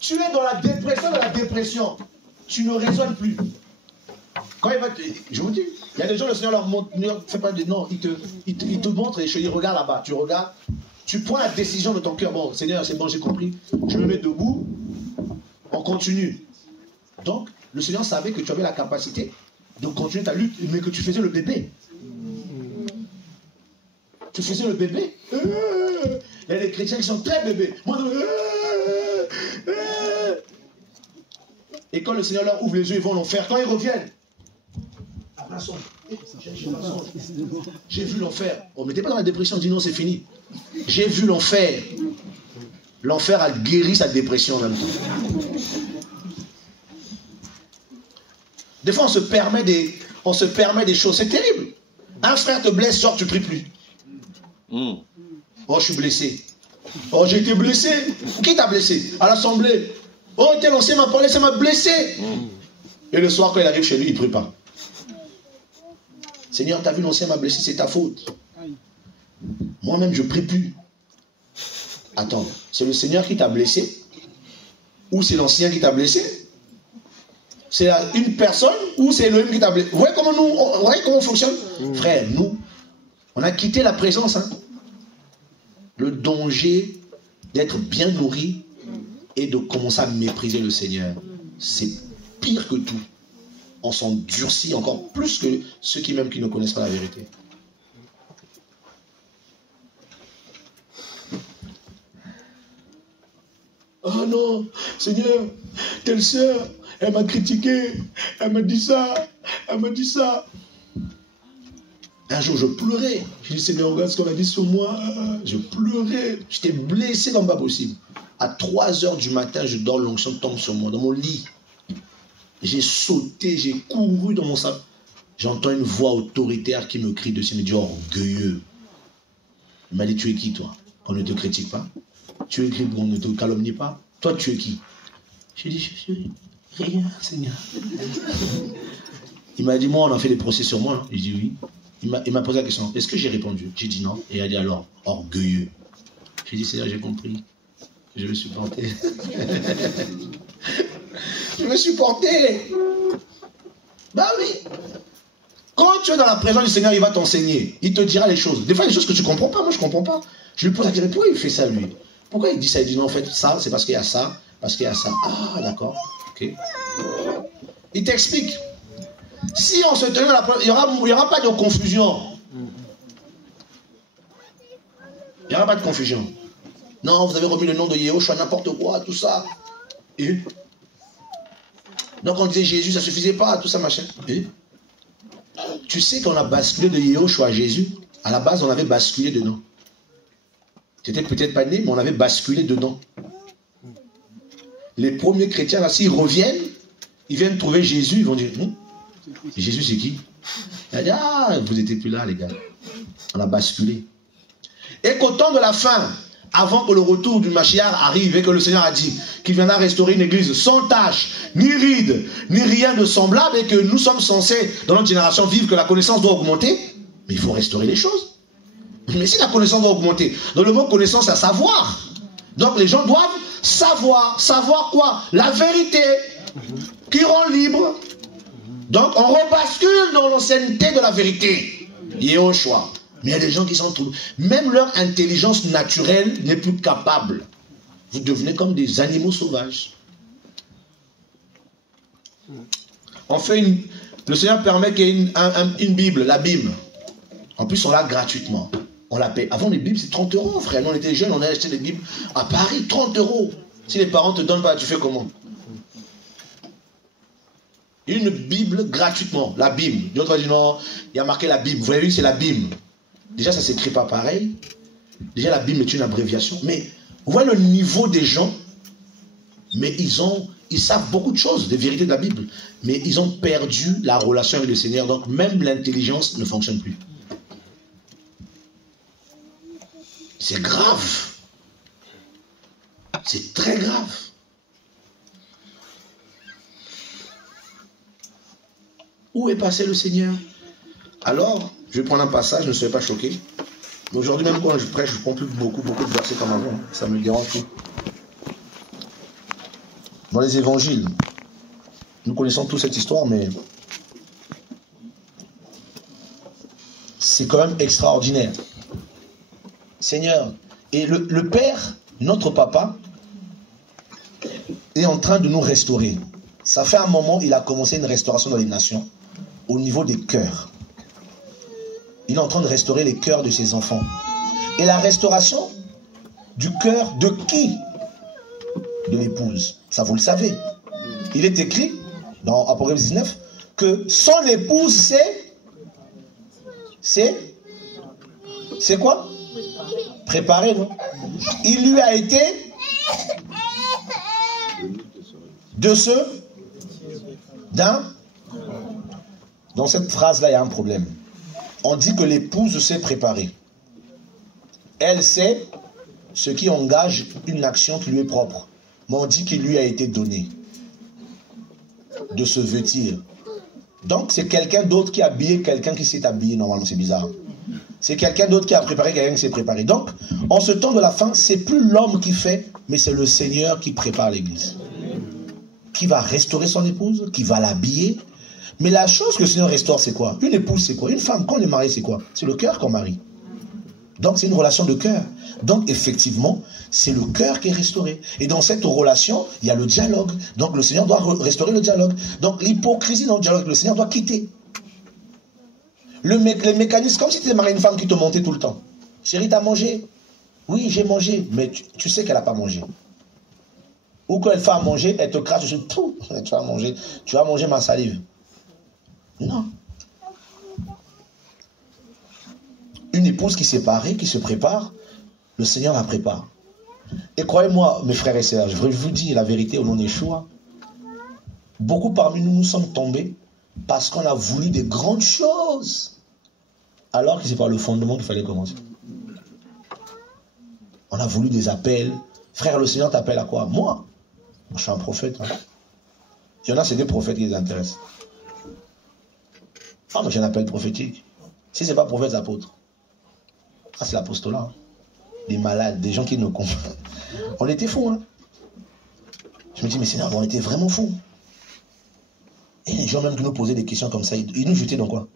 tu es dans la dépression de la dépression. Tu ne raisonnes plus. Quand il va te... Je vous dis, il y a des gens, le Seigneur leur montre, ne fais pas de... Non, il te montre et il regarde là-bas. Tu regardes, tu prends la décision de ton cœur. Bon, Seigneur, c'est bon, j'ai compris. Je me mets debout, on continue. Donc, le Seigneur savait que tu avais la capacité de continuer ta lutte, mais que tu faisais le bébé. Tu faisais le bébé. Il y a des chrétiens qui sont très bébés. Et quand le Seigneur leur ouvre les yeux, ils vont l'enfer. Quand ils reviennent, j'ai vu l'enfer. On ne mettait pas dans la dépression, on dit non, c'est fini. J'ai vu l'enfer. L'enfer a guéri sa dépression en même temps. Des fois, on se permet des choses. C'est terrible. Un frère te blesse, genre tu ne pries plus. Oh, je suis blessé. Oh, j'ai été blessé. Qui t'a blessé? À l'assemblée. Oh, tel ancien m'a parlé, ça m'a blessé. Et le soir, quand il arrive chez lui, il ne prie pas. Seigneur, tu as vu, l'ancien m'a blessé, c'est ta faute. Moi-même, je ne prie plus. Attends, c'est le Seigneur qui t'a blessé? Ou c'est l'ancien qui t'a blessé? C'est une personne ou c'est Elohim qui t'a blessé? Vous voyez comment on fonctionne? Frère, nous, on a quitté la présence. Hein? Le danger d'être bien nourri et de commencer à mépriser le Seigneur, c'est pire que tout. On s'endurcit encore plus que ceux qui ne connaissent pas la vérité. Oh non, Seigneur, telle sœur, elle m'a critiqué, elle m'a dit ça, elle m'a dit ça. Un jour, je pleurais. Je dis, Seigneur, regarde ce qu'on a dit sur moi. Je pleurais. J'étais blessé comme pas possible. À 3 h du matin, je dors, l'onction tombe sur moi, dans mon lit. J'ai sauté, j'ai couru dans mon sac. J'entends une voix autoritaire qui me crie dessus, me dit, orgueilleux. Il m'a dit, tu es qui, toi? Qu'on ne te critique pas? Tu es qui? Qu'on ne te calomnie pas? Toi, tu es qui? J'ai dit, je suis rien, Seigneur. Il m'a dit, moi, on a fait des procès sur moi. J'ai dit, oui. Il m'a posé la question, est-ce que j'ai répondu? J'ai dit non. Et il a dit alors, orgueilleux. J'ai dit, Seigneur, j'ai compris. Je vais supporter. Je vais supporter. Bah oui. Quand tu es dans la présence du Seigneur, il va t'enseigner. Il te dira les choses. Des fois, il y a des choses que tu ne comprends pas. Moi, je ne comprends pas. Je lui pose la question, pourquoi il fait ça, lui? Pourquoi il dit ça? Il dit non, en fait, ça, c'est parce qu'il y a ça, parce qu'il y a ça. Ah, d'accord. Ok. Il t'explique. Si on se tenait dans la présence, il n'y aura pas de confusion. Il n'y aura pas de confusion. Non, vous avez remis le nom de Yehoshua, n'importe quoi, tout ça. Et donc on disait Jésus, ça ne suffisait pas, tout ça, machin. Et tu sais qu'on a basculé de Yehoshua à Jésus. À la base, on avait basculé dedans. Tu n'étais peut-être pas né, mais on avait basculé dedans. Les premiers chrétiens, là, s'ils reviennent, ils viennent trouver Jésus, ils vont dire, Jésus, c'est qui? Il a dit, ah, vous n'étiez plus là, les gars. On a basculé. Et qu'au temps de la fin, avant que le retour du Mashiach arrive et que le Seigneur a dit qu'il viendra restaurer une église sans tache, ni ride, ni rien de semblable, et que nous sommes censés, dans notre génération, vivre que la connaissance doit augmenter, mais il faut restaurer les choses. Mais si la connaissance doit augmenter, dans le mot connaissance, c'est à savoir. Donc les gens doivent savoir. Savoir quoi? La vérité qui rend libre. Donc on rebascule dans l'ancienneté de la vérité. Il est au choix. Mais il y a des gens qui sont tout... Même leur intelligence naturelle n'est plus capable. Vous devenez comme des animaux sauvages. On fait le Seigneur permet qu'il y ait une Bible, la Bible. En plus, on l'a gratuitement. On la paie. Avant, les Bibles, c'est 30 €, frère. Nous, on était jeunes, on a acheté des Bibles à Paris, 30 €. Si les parents ne te donnent pas, tu fais comment? Une Bible gratuitement, la Bible. D'autres vont dire non, il y a marqué la Bible. Vous avez vu, c'est la Bible. Déjà, ça ne s'écrit pas pareil. Déjà, la Bible est une abréviation. Mais vous voyez le niveau des gens, mais ils savent beaucoup de choses, des vérités de la Bible. Mais ils ont perdu la relation avec le Seigneur. Donc, même l'intelligence ne fonctionne plus. C'est grave. C'est très grave. Où est passé le Seigneur? Alors, je vais prendre un passage, ne soyez pas choqués. Aujourd'hui, même quand je prêche, je ne prends plus beaucoup de versets comme avant. Ça me dérange plus. Dans les évangiles, nous connaissons toute cette histoire, mais c'est quand même extraordinaire. Seigneur, et le Père, notre Papa, est en train de nous restaurer. Ça fait un moment, il a commencé une restauration dans les nations, au niveau des cœurs. Il est en train de restaurer les cœurs de ses enfants. Et la restauration du cœur de qui? De l'épouse. Ça, vous le savez. Il est écrit, dans Apocalypse 19, que son épouse, c'est quoi? Préparé, non? Il lui a été dans cette phrase-là, il y a un problème. On dit que l'épouse s'est préparée. Elle sait ce qui engage une action qui lui est propre. Mais on dit qu'il lui a été donné de se vêtir. Donc c'est quelqu'un d'autre qui a habillé quelqu'un qui s'est habillé. Normalement, c'est bizarre. C'est quelqu'un d'autre qui a préparé quelqu'un qui s'est préparé. Donc, en ce temps de la fin, c'est plus l'homme qui fait, mais c'est le Seigneur qui prépare l'église. Qui va restaurer son épouse, qui va l'habiller. Mais la chose que le Seigneur restaure, c'est quoi? Une épouse, c'est quoi? Une femme, quand on est marié, c'est quoi? C'est le cœur qu'on marie. Donc, c'est une relation de cœur. Donc, effectivement, c'est le cœur qui est restauré. Et dans cette relation, il y a le dialogue. Donc, le Seigneur doit restaurer le dialogue. Donc, l'hypocrisie dans le dialogue, le Seigneur doit quitter. Les mécanismes, comme si tu marié une femme qui te montait tout le temps. Chérie, t'as mangé? Oui, j'ai mangé. Mais tu sais qu'elle n'a pas mangé. Ou quand elle fait à manger, elle te crache dessus. Tu vas manger ma salive. Non. Une épouse qui s'est parée, qui se prépare, le Seigneur la prépare. Et croyez-moi, mes frères et sœurs, je vous dis la vérité au nom de Yeshua. Beaucoup parmi nous sommes tombés parce qu'on a voulu des grandes choses. Alors que c'est par le fondement qu'il fallait commencer. On a voulu des appels. Frère, le Seigneur t'appelle à quoi? Moi, je suis un prophète. Hein. Il y en a, c'est des prophètes qui les intéressent. Ah, mais j'ai un appel prophétique. Si ce n'est pas prophète, c'est apôtre. Ah, c'est l'apostolat. Hein. Des malades, des gens qui ne comprennent. On était fous. Hein. Je me dis, mais Seigneur, on était vraiment fous. Et les gens même qui nous posaient des questions comme ça, ils nous jetaient dans quoi?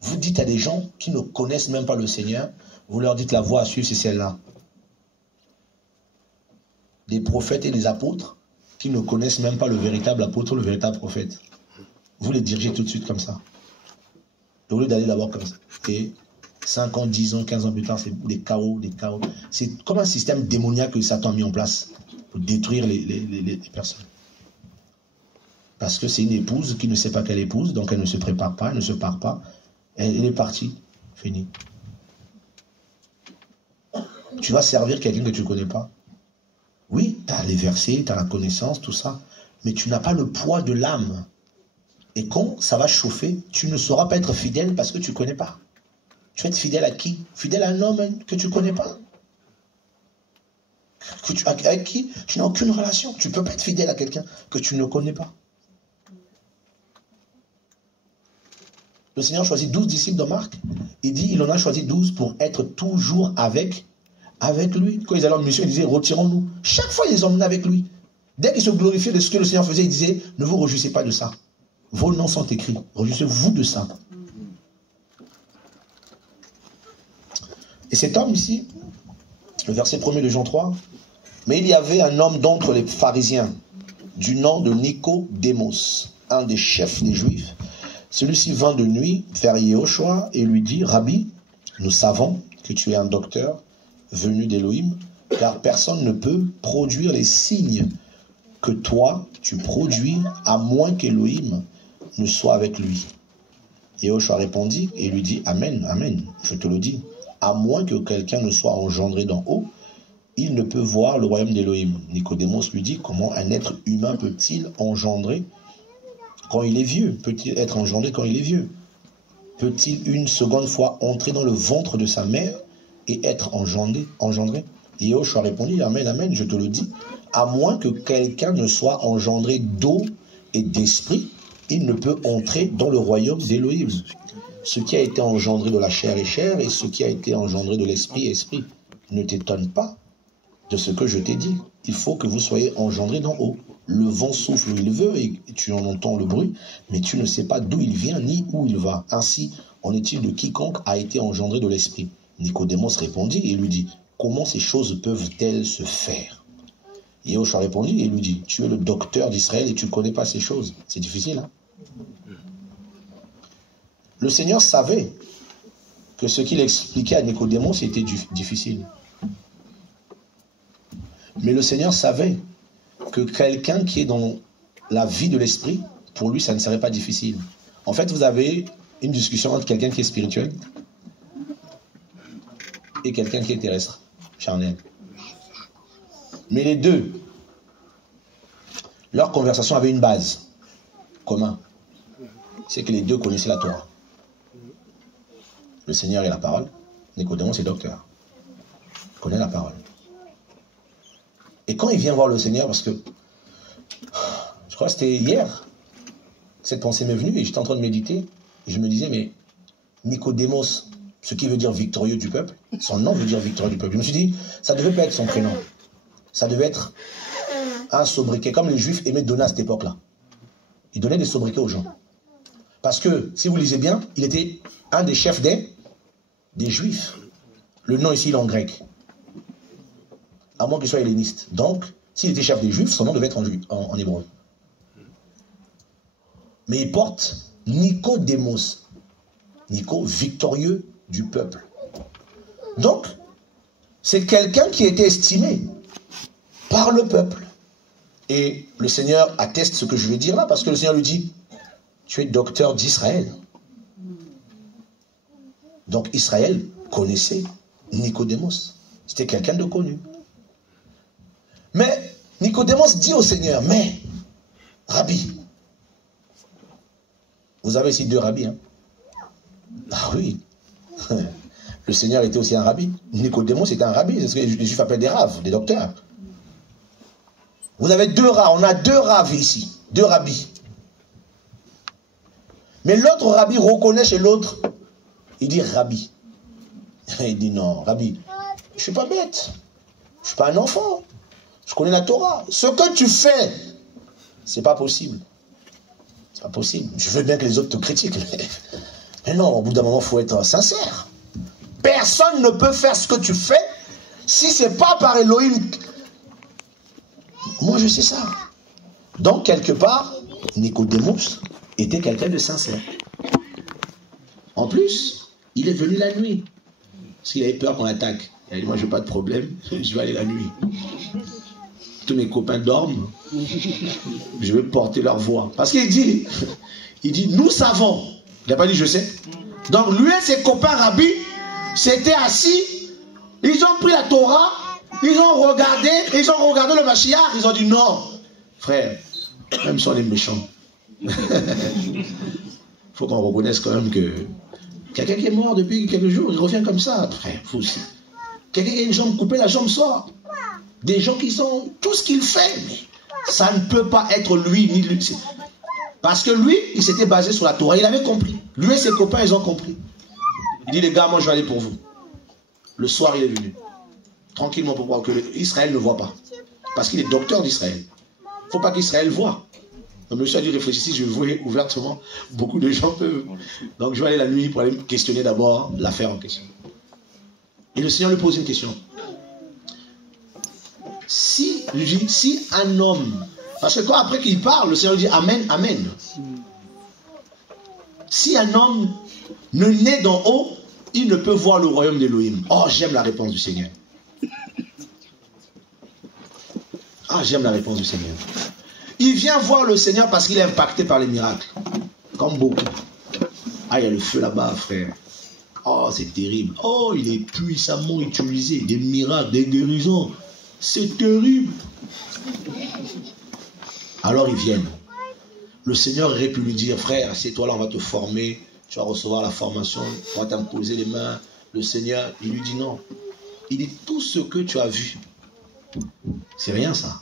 Vous dites à des gens qui ne connaissent même pas le Seigneur, vous leur dites la voie à suivre, c'est celle-là. Des prophètes et des apôtres qui ne connaissent même pas le véritable apôtre, le véritable prophète. Vous les dirigez tout de suite comme ça. Et au lieu d'aller d'abord comme ça. Et 5 ans, 10 ans, 15 ans plus tard, c'est des chaos, des chaos. C'est comme un système démoniaque que Satan a mis en place pour détruire les personnes. Parce que c'est une épouse qui ne sait pas qu'elle épouse, donc elle ne se prépare pas, elle ne se part pas. Elle est partie, fini. Tu vas servir quelqu'un que tu ne connais pas. Oui, tu as les versets, tu as la connaissance, tout ça, mais tu n'as pas le poids de l'âme. Et quand ça va chauffer, tu ne sauras pas être fidèle parce que tu ne connais pas. Tu vas être fidèle à qui? Fidèle à un homme que tu ne connais pas. Avec qui tu n'as aucune relation. Tu ne peux pas être fidèle à quelqu'un que tu ne connais pas. Le Seigneur choisit 12 disciples dans Marc. Il dit, il en a choisi 12 pour être toujours avec lui. Quand ils allaient en mission, il disait, retirons-nous. Chaque fois, il les emmenait avec lui. Dès qu'ils se glorifiaient de ce que le Seigneur faisait, il disait, ne vous réjouissez pas de ça. Vos noms sont écrits. Réjouissez-vous de ça. Et cet homme ici, le verset 1er de Jean 3, mais il y avait un homme d'entre les pharisiens, du nom de Nicodémos, un des chefs des Juifs. Celui-ci vint de nuit vers Yehoshua et lui dit, Rabbi, nous savons que tu es un docteur venu d'Élohim, car personne ne peut produire les signes que toi tu produis, à moins qu'Élohim ne soit avec lui. Yehoshua répondit et lui dit, Amen, Amen, je te le dis, à moins que quelqu'un ne soit engendré d'en haut, il ne peut voir le royaume d'Élohim. Nicodémos lui dit, comment un être humain peut-il engendrer quand il est vieux? Peut-il être engendré quand il est vieux? Peut-il une seconde fois entrer dans le ventre de sa mère et être engendré? Yehoshua répondit, Amen, Amen, je te le dis, à moins que quelqu'un ne soit engendré d'eau et d'esprit, il ne peut entrer dans le royaume d'Élohim. Ce qui a été engendré de la chair est chair, et ce qui a été engendré de l'esprit est esprit. Ne t'étonne pas de ce que je t'ai dit. Il faut que vous soyez engendrés d'en haut. Le vent souffle où il veut, et tu en entends le bruit, mais tu ne sais pas d'où il vient ni où il va. Ainsi en est-il de quiconque a été engendré de l'esprit. Nicodémos répondit et lui dit, comment ces choses peuvent-elles se faire? Yehoshua répondit et lui dit, tu es le docteur d'Israël et tu ne connais pas ces choses. C'est difficile, hein? Le Seigneur savait que ce qu'il expliquait à Nicodémos était difficile. Mais le Seigneur savait que quelqu'un qui est dans la vie de l'esprit, pour lui, ça ne serait pas difficile. En fait, vous avez une discussion entre quelqu'un qui est spirituel et quelqu'un qui est terrestre, charnel. Mais les deux, leur conversation avait une base commune. C'est que les deux connaissaient la Torah. Le Seigneur est la parole. Nicodémos est docteur. Il connaît la parole. Et quand il vient voir le Seigneur, parce que je crois que c'était hier, cette pensée m'est venue et j'étais en train de méditer. Et je me disais, mais Nicodémos, ce qui veut dire victorieux du peuple, son nom veut dire victorieux du peuple. Je me suis dit, ça ne devait pas être son prénom. Ça devait être un sobriquet, comme les Juifs aimaient donner à cette époque-là. Ils donnaient des sobriquets aux gens. Parce que, si vous lisez bien, il était un des chefs des Juifs. Le nom ici, il est en grec. À moins qu'il soit helléniste. Donc, s'il était chef des Juifs, son nom devait être en hébreu. Mais il porte Nicodémos. Nico, victorieux du peuple. Donc, c'est quelqu'un qui était estimé par le peuple. Et le Seigneur atteste ce que je vais dire là, parce que le Seigneur lui dit, tu es docteur d'Israël. Donc Israël connaissait Nicodémos. C'était quelqu'un de connu. Mais Nicodémos dit au Seigneur, mais, Rabbi, vous avez ici deux rabbis, hein? Ah oui. Le Seigneur était aussi un rabbi. Nicodémos était un rabbi. C'est ce que les Juifs appellent des raves, des docteurs. Vous avez deux raves. On a deux raves ici. Deux rabbis. Mais l'autre rabbi reconnaît chez l'autre. Il dit rabbi. Il dit non, rabbi. Je ne suis pas bête. Je ne suis pas un enfant. Je connais la Torah. Ce que tu fais, c'est pas possible. C'est pas possible. Je veux bien que les autres te critiquent. Mais non, au bout d'un moment, il faut être sincère. Personne ne peut faire ce que tu fais si ce n'est pas par Elohim. Moi, je sais ça. Donc, quelque part, Nicodémos était quelqu'un de sincère. En plus, il est venu la nuit. Parce qu'il avait peur qu'on attaque. Il a dit, moi, je n'ai pas de problème. Je vais aller la nuit. Tous mes copains dorment. Je vais porter leur voix. Parce qu'il dit, nous savons. Il n'a pas dit, je sais. Donc, lui et ses copains rabbis s'étaient assis. Ils ont pris la Torah. Ils ont regardé le Mashiach. Ils ont dit, non, frère, même si on est méchants. Il faut qu'on reconnaisse quand même que quelqu'un qui est mort depuis quelques jours, il revient comme ça. Frère, faut aussi. Quelqu'un qui a une jambe coupée, la jambe sort. Des gens qui sont tout ce qu'il fait, mais ça ne peut pas être lui ni lui. Parce que lui, il s'était basé sur la Torah. Il avait compris. Lui et ses copains, ils ont compris. Il dit, les gars, moi je vais aller pour vous. Le soir, il est venu. Tranquillement pour voir que Israël ne voit pas. Parce qu'il est docteur d'Israël. Il ne faut pas qu'Israël voit. Donc, monsieur a dit, réfléchissez, je vais ouvertement. Beaucoup de gens peuvent. Donc je vais aller la nuit pour aller questionner d'abord l'affaire en question. Et le Seigneur lui pose une question. Si un homme... Parce que quand après qu'il parle, le Seigneur dit Amen, Amen. Si un homme ne naît d'en haut, il ne peut voir le royaume d'Élohim. Oh, j'aime la réponse du Seigneur. Ah, j'aime la réponse du Seigneur. Il vient voir le Seigneur parce qu'il est impacté par les miracles. Comme beaucoup. Ah, il y a le feu là-bas, frère. Oh, c'est terrible. Oh, il est puissamment utilisé. Des miracles, des guérisons. C'est terrible. Alors ils viennent. Le Seigneur aurait pu lui dire, frère, assieds-toi là, on va te former. Tu vas recevoir la formation. On va t'imposer les mains. Le Seigneur, il lui dit non. Il dit, tout ce que tu as vu, c'est rien ça.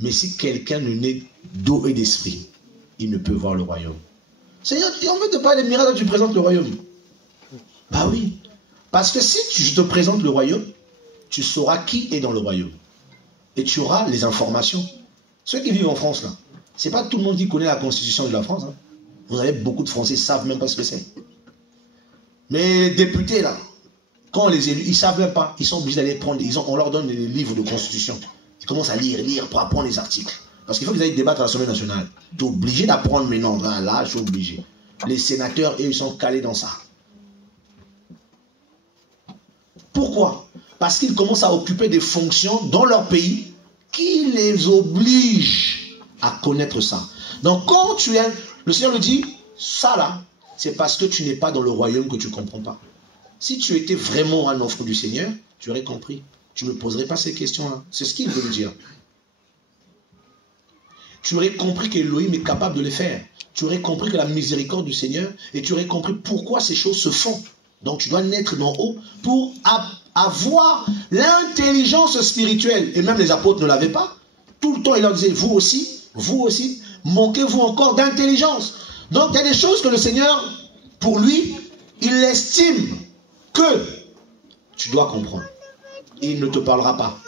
Mais si quelqu'un ne naît d'eau et d'esprit, il ne peut voir le royaume. Seigneur, on veut te parler des miracles, tu présentes le royaume. Bah oui. Parce que si je te présente le royaume, tu sauras qui est dans le royaume. Et tu auras les informations. Ceux qui vivent en France, là, c'est pas tout le monde qui connaît la constitution de la France. Hein. Vous avez beaucoup de Français qui ne savent même pas ce que c'est. Mais les députés, là, quand on les élus, ils ne savent même pas. Ils sont obligés d'aller prendre, on leur donne des livres de constitution. Ils commencent à lire pour apprendre les articles. Parce qu'il faut qu'ils aillent débattre à l'Assemblée nationale. Tu es obligé d'apprendre maintenant. Là, je suis obligé. Les sénateurs, eux, ils sont calés dans ça. Pourquoi? Parce qu'ils commencent à occuper des fonctions dans leur pays qui les obligent à connaître ça. Donc quand tu es... Le Seigneur nous dit, ça là, c'est parce que tu n'es pas dans le royaume que tu ne comprends pas. Si tu étais vraiment un enfant du Seigneur, tu aurais compris. Tu ne me poserais pas ces questions-là. C'est ce qu'il veut nous dire. Tu aurais compris qu'Élohim est capable de les faire. Tu aurais compris que la miséricorde du Seigneur, et tu aurais compris pourquoi ces choses se font. Donc tu dois naître d'en haut pour avoir l'intelligence spirituelle. Et même les apôtres ne l'avaient pas. Tout le temps, il leur disait, vous aussi, manquez-vous encore d'intelligence. Donc il y a des choses que le Seigneur, pour lui, il estime que tu dois comprendre. Et il ne te parlera pas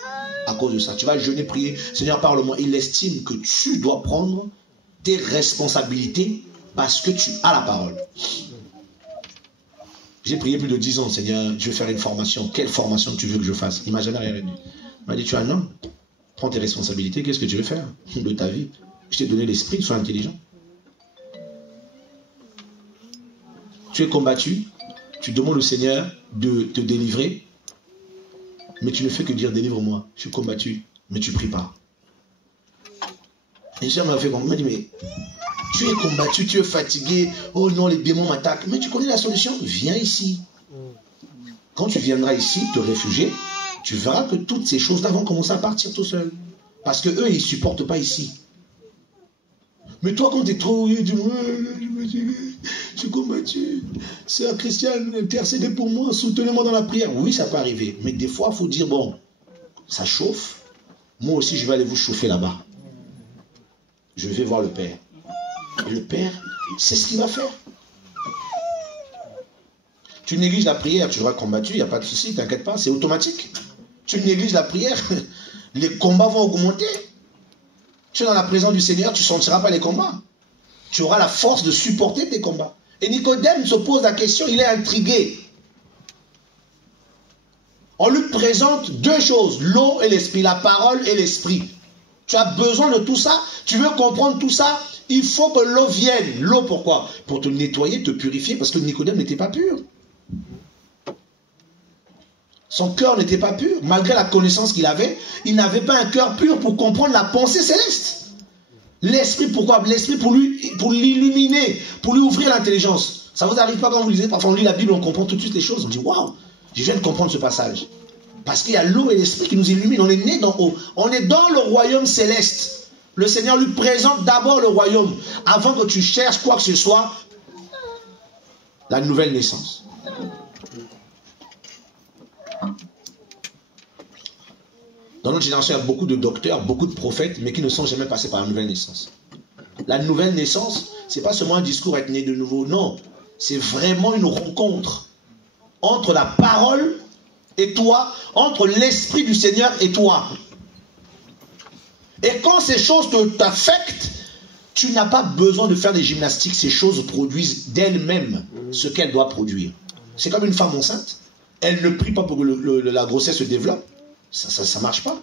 à cause de ça. Tu vas jeûner, prier, Seigneur, parle-moi. Il estime que tu dois prendre tes responsabilités parce que tu as la parole. J'ai prié plus de 10 ans, Seigneur, je vais faire une formation. Quelle formation tu veux que je fasse? Il ne m'a jamais rien dit. Il m'a dit, tu es un homme, prends tes responsabilités, qu'est-ce que tu veux faire de ta vie? Je t'ai donné l'esprit, sois intelligent. Tu es combattu, tu demandes au Seigneur de te délivrer, mais tu ne fais que dire, délivre-moi. Je suis combattu, mais tu ne pries pas. Et le Seigneur m'a fait comprendre, il m'a dit, mais tu es combattu, tu es fatigué, oh non, les démons m'attaquent, mais tu connais la solution, viens ici. Quand tu viendras ici, te réfugier, tu verras que toutes ces choses-là vont commencer à partir tout seul. Parce qu'eux, ils ne supportent pas ici. Mais toi, quand tu es trop... Tu dis, je suis combattu. Sœur Christiane, intercédez pour moi, soutenez-moi dans la prière. Oui, ça peut arriver. Mais des fois, il faut dire, bon, ça chauffe. Moi aussi, je vais aller vous chauffer là-bas. Je vais voir le Père. Et le Père, c'est ce qu'il va faire. Tu négliges la prière, tu seras combattu, il n'y a pas de souci, t'inquiète pas, c'est automatique. Tu négliges la prière, les combats vont augmenter. Tu es dans la présence du Seigneur, tu ne sentiras pas les combats. Tu auras la force de supporter tes combats. Et Nicodème se pose la question, il est intrigué. On lui présente deux choses, l'eau et l'esprit, la parole et l'esprit. Tu as besoin de tout ça, tu veux comprendre tout ça, il faut que l'eau vienne. L'eau pourquoi? Pour te nettoyer, te purifier, parce que Nicodème n'était pas pur. Son cœur n'était pas pur. Malgré la connaissance qu'il avait, il n'avait pas un cœur pur pour comprendre la pensée céleste. L'esprit, pourquoi? L'esprit pour l'illuminer, pour lui ouvrir l'intelligence. Ça vous arrive pas quand vous lisez? Parfois on lit la Bible, on comprend tout de suite les choses. On dit, waouh, je viens de comprendre ce passage. Parce qu'il y a l'eau et l'esprit qui nous illuminent. On est né d'en haut. On est dans le royaume céleste. Le Seigneur lui présente d'abord le royaume. Avant que tu cherches quoi que ce soit, la nouvelle naissance. Dans notre génération, il y a beaucoup de docteurs, beaucoup de prophètes, mais qui ne sont jamais passés par la nouvelle naissance. La nouvelle naissance, ce n'est pas seulement un discours être né de nouveau. Non, c'est vraiment une rencontre entre la parole et toi, entre l'Esprit du Seigneur et toi. Et quand ces choses t'affectent, tu n'as pas besoin de faire des gymnastiques. Ces choses produisent d'elles-mêmes ce qu'elles doivent produire. C'est comme une femme enceinte. Elle ne prie pas pour que la grossesse se développe. Ça ne marche pas.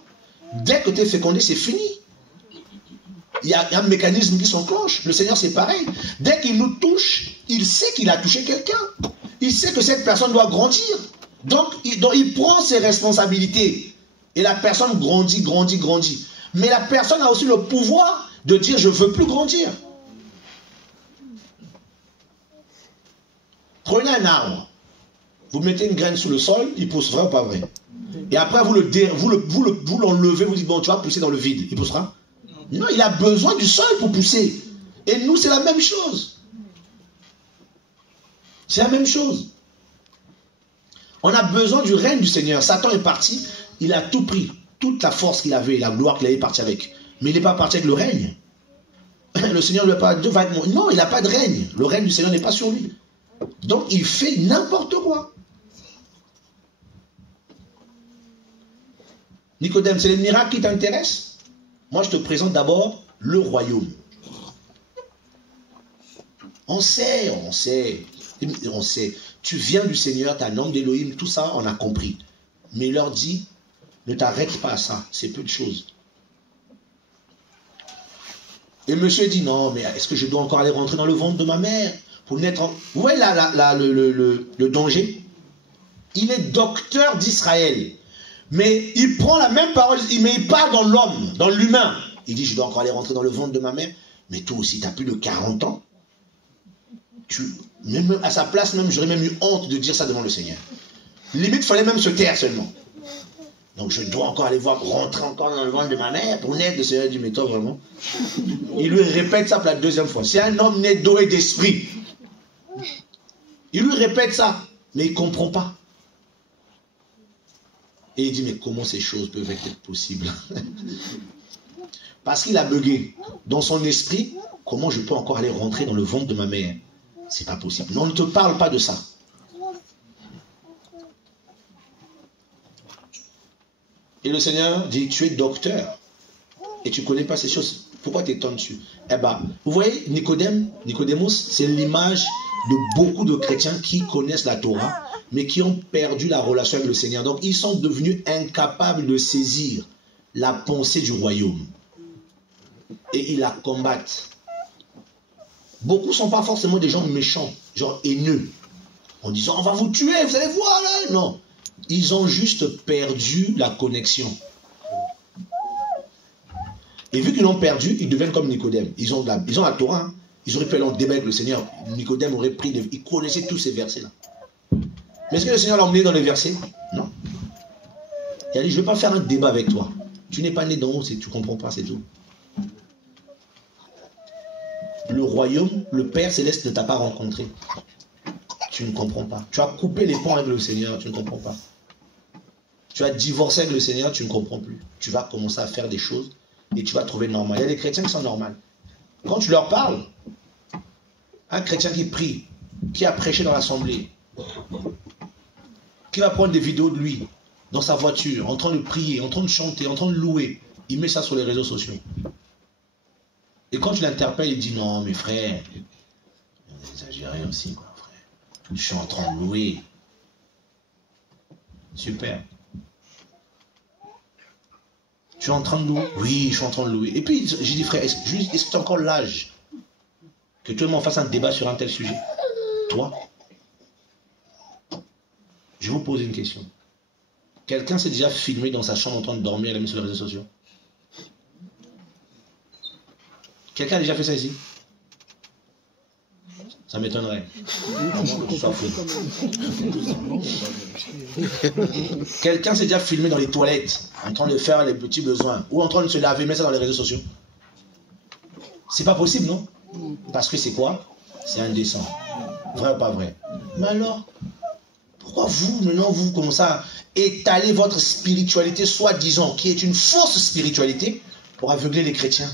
Dès que tu es fécondé, c'est fini. Il y a un mécanisme qui s'enclenche. Le Seigneur, c'est pareil. Dès qu'il nous touche, il sait qu'il a touché quelqu'un. Il sait que cette personne doit grandir. Donc, il prend ses responsabilités. Et la personne grandit. Mais la personne a aussi le pouvoir de dire « je ne veux plus grandir ». Prenez un arbre. Vous mettez une graine sous le sol, il pousse, vrai ou pas vrai? Et après, vous l'enlevez, vous dites « bon, tu vas pousser dans le vide ». Il poussera? Non, il a besoin du sol pour pousser. Et nous, c'est la même chose. C'est la même chose. On a besoin du règne du Seigneur. Satan est parti, il a tout pris. Toute la force qu'il avait, la gloire qu'il avait parti avec. Mais il n'est pas parti avec le règne. Le Seigneur ne va pas être... Non, il n'a pas de règne. Le règne du Seigneur n'est pas sur lui. Donc, il fait n'importe quoi. Nicodème, c'est les miracles qui t'intéressent? Moi, je te présente d'abord le royaume. On sait. Tu viens du Seigneur, tu as un homme d'Élohim, tout ça, on a compris. Mais il leur dit, ne t'arrête pas à ça, c'est peu de choses. Et monsieur dit, non, mais est-ce que je dois encore aller rentrer dans le ventre de ma mère pour naître en... Vous voyez le danger? Il est docteur d'Israël. Mais il prend la même parole, mais il parle dans l'homme, dans l'humain. Il dit, je dois encore aller rentrer dans le ventre de ma mère. Mais toi aussi, tu as plus de 40 ans. Même à sa place, même j'aurais même eu honte de dire ça devant le Seigneur. Limite, il fallait même se taire seulement. Donc je dois encore aller rentrer encore dans le ventre de ma mère pour naître. Le Seigneur dit, mais toi vraiment. Il lui répète ça pour la deuxième fois. C'est un homme né d'eau et d'esprit. Il lui répète ça, mais il ne comprend pas. Et il dit, mais comment ces choses peuvent être possibles? Parce qu'il a bugué. Dans son esprit, comment je peux encore aller rentrer dans le ventre de ma mère? C'est pas possible. Non, on ne te parle pas de ça. Et le Seigneur dit, tu es docteur et tu ne connais pas ces choses. Pourquoi t'étonnes-tu? Eh bien, vous voyez, Nicodémos, c'est l'image de beaucoup de chrétiens qui connaissent la Torah, mais qui ont perdu la relation avec le Seigneur. Donc, ils sont devenus incapables de saisir la pensée du royaume. Et ils la combattent. Beaucoup ne sont pas forcément des gens méchants, genre haineux, en disant, on va vous tuer, vous allez voir là. Non. Ils ont juste perdu la connexion. Et vu qu'ils l'ont perdu, ils deviennent comme Nicodème. Ils ont la Torah. Hein. Ils auraient pu aller en débat avec le Seigneur. Nicodème aurait pris... Il connaissait tous ces versets-là. Mais est-ce que le Seigneur l'a emmené dans les versets? Non. Il a dit, je ne vais pas faire un débat avec toi. Tu n'es pas né d'en haut, tu ne comprends pas, c'est tout. Le royaume, le Père Céleste ne t'a pas rencontré. Tu ne comprends pas. Tu as coupé les ponts avec le Seigneur, tu ne comprends pas. Tu as divorcé avec le Seigneur, tu ne comprends plus. Tu vas commencer à faire des choses et tu vas trouver normal. Il y a des chrétiens qui sont normaux. Quand tu leur parles, un chrétien qui prie, qui a prêché dans l'assemblée, qui va prendre des vidéos de lui dans sa voiture, en train de prier, en train de chanter, en train de louer, il met ça sur les réseaux sociaux. Et quand tu l'interpelles, il dit non, mes frères, vous exagérez aussi, quoi, frère. Je suis en train de louer. Super. Tu es en train de louer? Oui, je suis en train de louer. Et puis, j'ai dit, frère, est-ce que tu as encore l'âge que tout le monde fasse un débat sur un tel sujet? Toi? Je vous pose une question. Quelqu'un s'est déjà filmé dans sa chambre en train de dormir et l'a mis sur les réseaux sociaux? Quelqu'un a déjà fait ça ici? Ça m'étonnerait. Quelqu'un s'est déjà filmé dans les toilettes, en train de faire les petits besoins, ou en train de se laver, mettre ça dans les réseaux sociaux? C'est pas possible, non? Parce que c'est quoi? C'est indécent. Vrai ou pas vrai? Mais alors, pourquoi vous, maintenant, vous commencez à étaler votre spiritualité, soi-disant, qui est une fausse spiritualité, pour aveugler les chrétiens?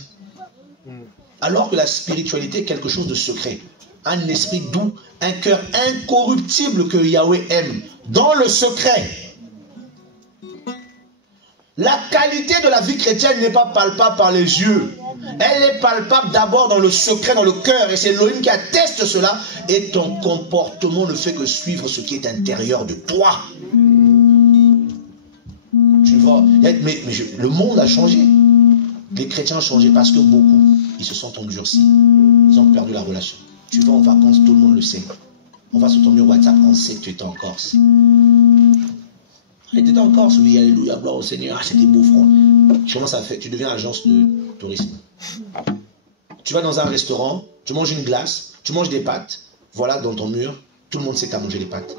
Alors que la spiritualité est quelque chose de secret. Un esprit doux, un cœur incorruptible que Yahweh aime. Dans le secret. La qualité de la vie chrétienne n'est pas palpable par les yeux. Elle est palpable d'abord dans le secret, dans le cœur. Et c'est Elohim qui atteste cela. Et ton comportement ne fait que suivre ce qui est intérieur de toi. Tu vois, mais le monde a changé. Les chrétiens ont changé parce que beaucoup, ils se sont endurcis. Ils ont perdu la relation. Tu vas en vacances, tout le monde le sait. On va sur ton mur WhatsApp, on sait que tu étais en Corse. Tu étais en Corse, oui, alléluia, gloire au Seigneur. Ah, c'était beau front. Tu deviens agence de tourisme. Tu vas dans un restaurant, tu manges une glace, tu manges des pâtes. Voilà, dans ton mur, tout le monde sait que tu as mangé les pâtes.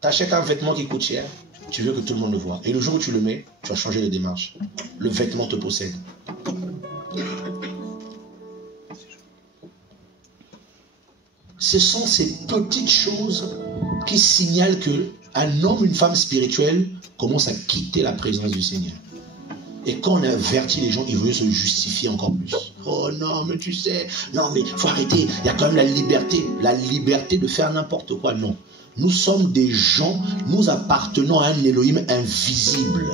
Tu achètes un vêtement qui coûte cher, tu veux que tout le monde le voit. Et le jour où tu le mets, tu vas changer de démarche. Le vêtement te possède. Ce sont ces petites choses qui signalent qu'un homme, une femme spirituelle commence à quitter la présence du Seigneur. Et quand on avertit les gens, ils veulent se justifier encore plus. Oh non, mais tu sais, non mais il faut arrêter, il y a quand même la liberté de faire n'importe quoi. Non, nous sommes des gens, nous appartenons à un Elohim invisible.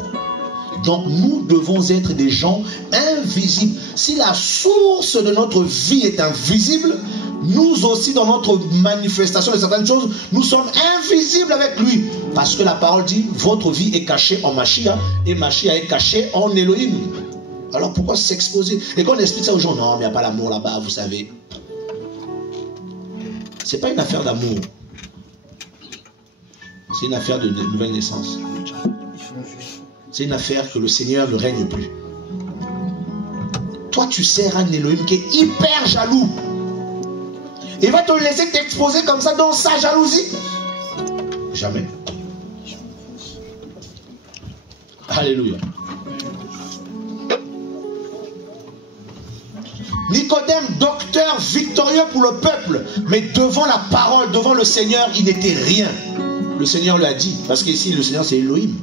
Donc nous devons être des gens invisibles. Si la source de notre vie est invisible, nous aussi dans notre manifestation de certaines choses, nous sommes invisibles avec lui. Parce que la parole dit, votre vie est cachée en Mashiach et Mashiach est caché en Elohim. Alors pourquoi s'exposer? Et quand on explique ça aux gens, non mais il n'y a pas l'amour là-bas, vous savez. C'est pas une affaire d'amour. C'est une affaire de nouvelle naissance. C'est une affaire que le Seigneur ne règne plus. Toi, tu sers un Elohim qui est hyper jaloux. Il va te laisser t'exposer comme ça dans sa jalousie? Jamais. Alléluia. Nicodème, docteur victorieux pour le peuple, mais devant la parole, devant le Seigneur, il n'était rien. Le Seigneur lui a dit, parce qu'ici le Seigneur c'est Elohim.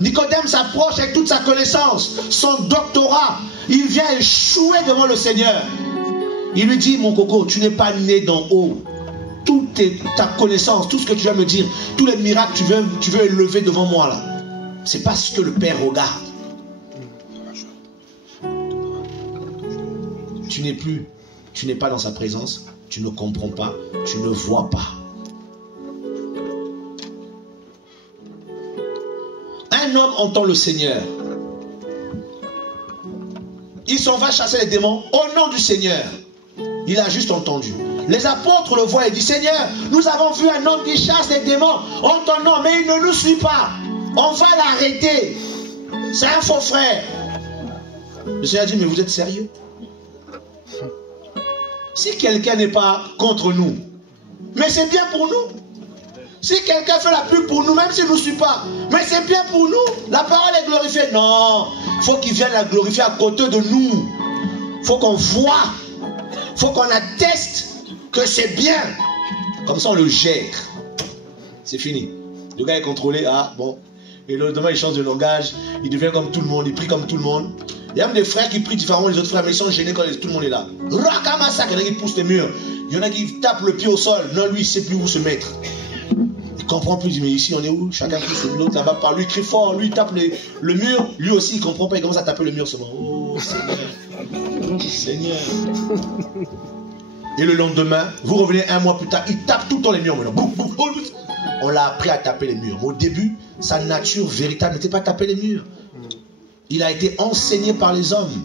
Nicodème s'approche avec toute sa connaissance, son doctorat. Il vient échouer devant le Seigneur. Il lui dit, mon coco, tu n'es pas né d'en haut. Toute ta connaissance, tout ce que tu vas me dire, tous les miracles que tu veux élever devant moi là. C'est pas ce que le Père regarde. Tu n'es pas dans sa présence, tu ne comprends pas, tu ne vois pas. Un homme entend le Seigneur. Il s'en va chasser les démons au nom du Seigneur. Il a juste entendu. Les apôtres le voient et disent, Seigneur, nous avons vu un homme qui chasse les démons en ton nom, mais il ne nous suit pas. On va l'arrêter. C'est un faux frère. Le Seigneur dit, mais vous êtes sérieux? Si quelqu'un n'est pas contre nous, mais c'est bien pour nous. Si quelqu'un fait la pub pour nous, même s'il ne nous suit pas, mais c'est bien pour nous. La parole est glorifiée. Non, il faut qu'il vienne la glorifier à côté de nous. Il faut qu'on voit. Il faut qu'on atteste que c'est bien. Comme ça, on le gère. C'est fini. Le gars est contrôlé. Ah, bon. Et le demain, il change de langage. Il devient comme tout le monde. Il prie comme tout le monde. Il y a même des frères qui prient différemment des autres frères, mais ils sont gênés quand tout le monde est là. Rakamassak, il y en a qui poussent les murs. Il y en a qui tapent le pied au sol. Non, lui, il ne sait plus où se mettre. Il ne comprend plus. Il dit, mais ici, on est où? Chacun pousse l'autre là-bas par lui, il crie fort. Lui, il tape le mur. Lui aussi, il ne comprend pas. Il commence à taper le mur seulement. Oh, Seigneur. Seigneur. Et le lendemain, vous revenez un mois plus tard, il tape tout le temps les murs. On l'a appris à taper les murs. Mais au début, sa nature véritable n'était pas taper les murs. Il a été enseigné par les hommes.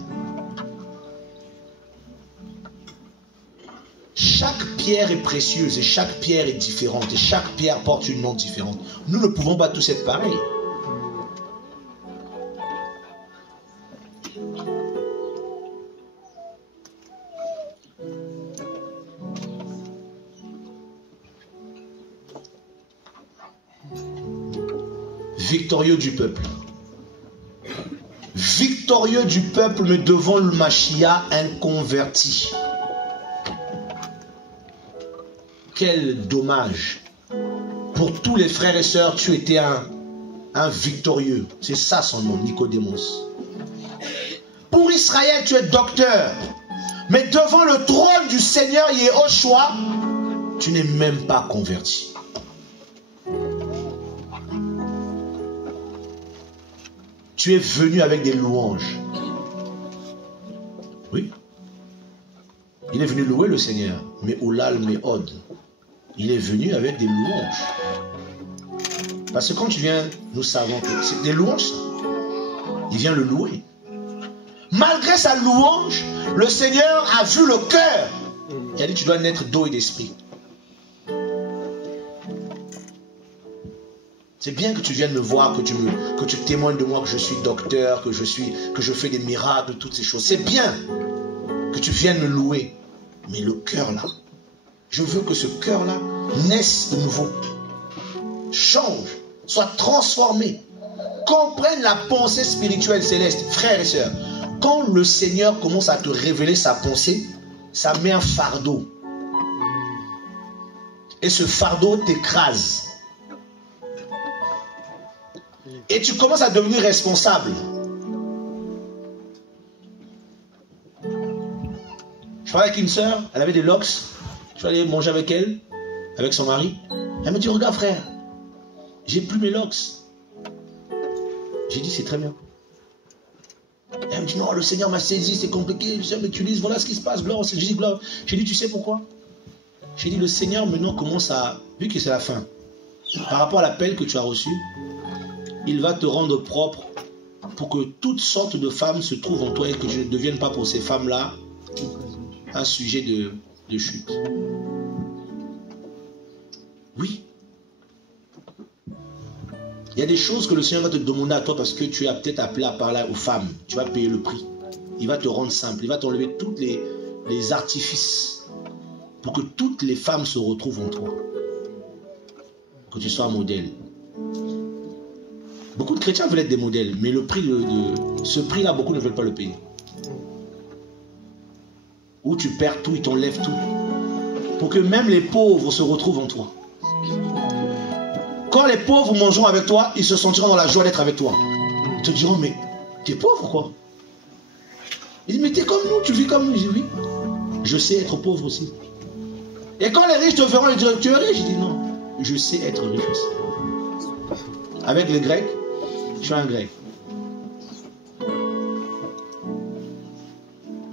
Chaque pierre est précieuse et chaque pierre est différente. Et chaque pierre porte une nom différente. Nous ne pouvons pas tous être pareils. Victorieux du peuple. Victorieux du peuple, mais devant le Mashiach inconverti. Quel dommage Pour tous les frères et sœurs, tu étais un victorieux. C'est ça son nom, Nicodémos. Pour Israël, tu es docteur. Mais devant le trône du Seigneur Yehoshua, tu n'es même pas converti. Tu es venu avec des louanges. Oui. Il est venu louer le Seigneur. Mais Oulal Méhod. Il est venu avec des louanges. Parce que quand tu viens, nous savons que c'est des louanges. Il vient le louer. Malgré sa louange, le Seigneur a vu le cœur. Il a dit, tu dois naître d'eau et d'esprit. C'est bien que tu viennes me voir, que tu témoignes de moi, que je suis docteur, que je fais des miracles, toutes ces choses. C'est bien que tu viennes me louer. Mais le cœur là, je veux que ce cœur-là naisse de nouveau. Change, soit transformé. Comprenne la pensée spirituelle céleste, frères et sœurs. Quand le Seigneur commence à te révéler sa pensée, ça met un fardeau. Et ce fardeau t'écrase. Et tu commences à devenir responsable. Je parlais avec une sœur, elle avait des locks. Je suis allé manger avec elle, avec son mari. Elle me dit, regarde frère, j'ai plus mes locks. J'ai dit, c'est très bien. Elle me dit, non, le Seigneur m'a saisi, c'est compliqué. Je sais, mais tu dis, voilà ce qui se passe, gloire. J'ai dit, gloire. J'ai dit, tu sais pourquoi? J'ai dit, le Seigneur maintenant commence à, vu que c'est la fin, par rapport à l'appel que tu as reçu, il va te rendre propre pour que toutes sortes de femmes se trouvent en toi et que tu ne deviennes pas pour ces femmes-là un sujet de chute. Oui. Il y a des choses que le Seigneur va te demander à toi parce que tu es peut-être appelé à parler aux femmes. Tu vas payer le prix. Il va te rendre simple. Il va t'enlever tous les artifices pour que toutes les femmes se retrouvent en toi. Que tu sois un modèle. Beaucoup de chrétiens veulent être des modèles, mais le prix ce prix-là, beaucoup ne veulent pas le payer. Où tu perds tout, ils t'enlèvent tout. Pour que même les pauvres se retrouvent en toi. Quand les pauvres mangeront avec toi, ils se sentiront dans la joie d'être avec toi. Ils te diront, mais t'es pauvre quoi? Ils disent, mais t'es comme nous, tu vis comme nous. Je dis, oui, je sais être pauvre aussi. Et quand les riches te verront, ils diront, tu es riche? Je dis, non, je sais être riche aussi. Avec les Grecs, je suis un Grec.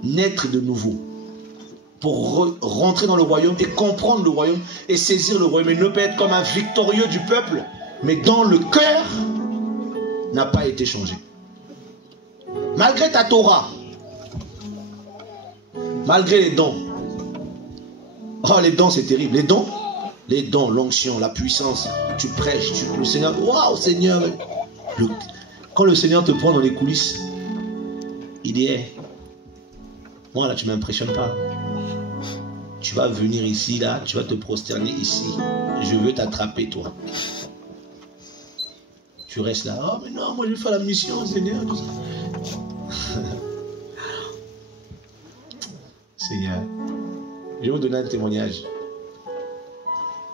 Naître de nouveau. Pour rentrer dans le royaume et comprendre le royaume et saisir le royaume et ne pas être comme un victorieux du peuple, mais dans le cœur n'a pas été changé. Malgré ta Torah, malgré les dons. Oh, les dons c'est terrible. Les dons, l'onction, la puissance, tu prêches, le Seigneur, waouh Seigneur. Quand le Seigneur te prend dans les coulisses, il dit, hey, moi là tu ne m'impressionnes pas. Tu vas venir ici, là, tu vas te prosterner ici. Je veux t'attraper, toi. Tu restes là. Oh, mais non, moi je vais faire la mission, Seigneur. Seigneur, je vais vous donner un témoignage.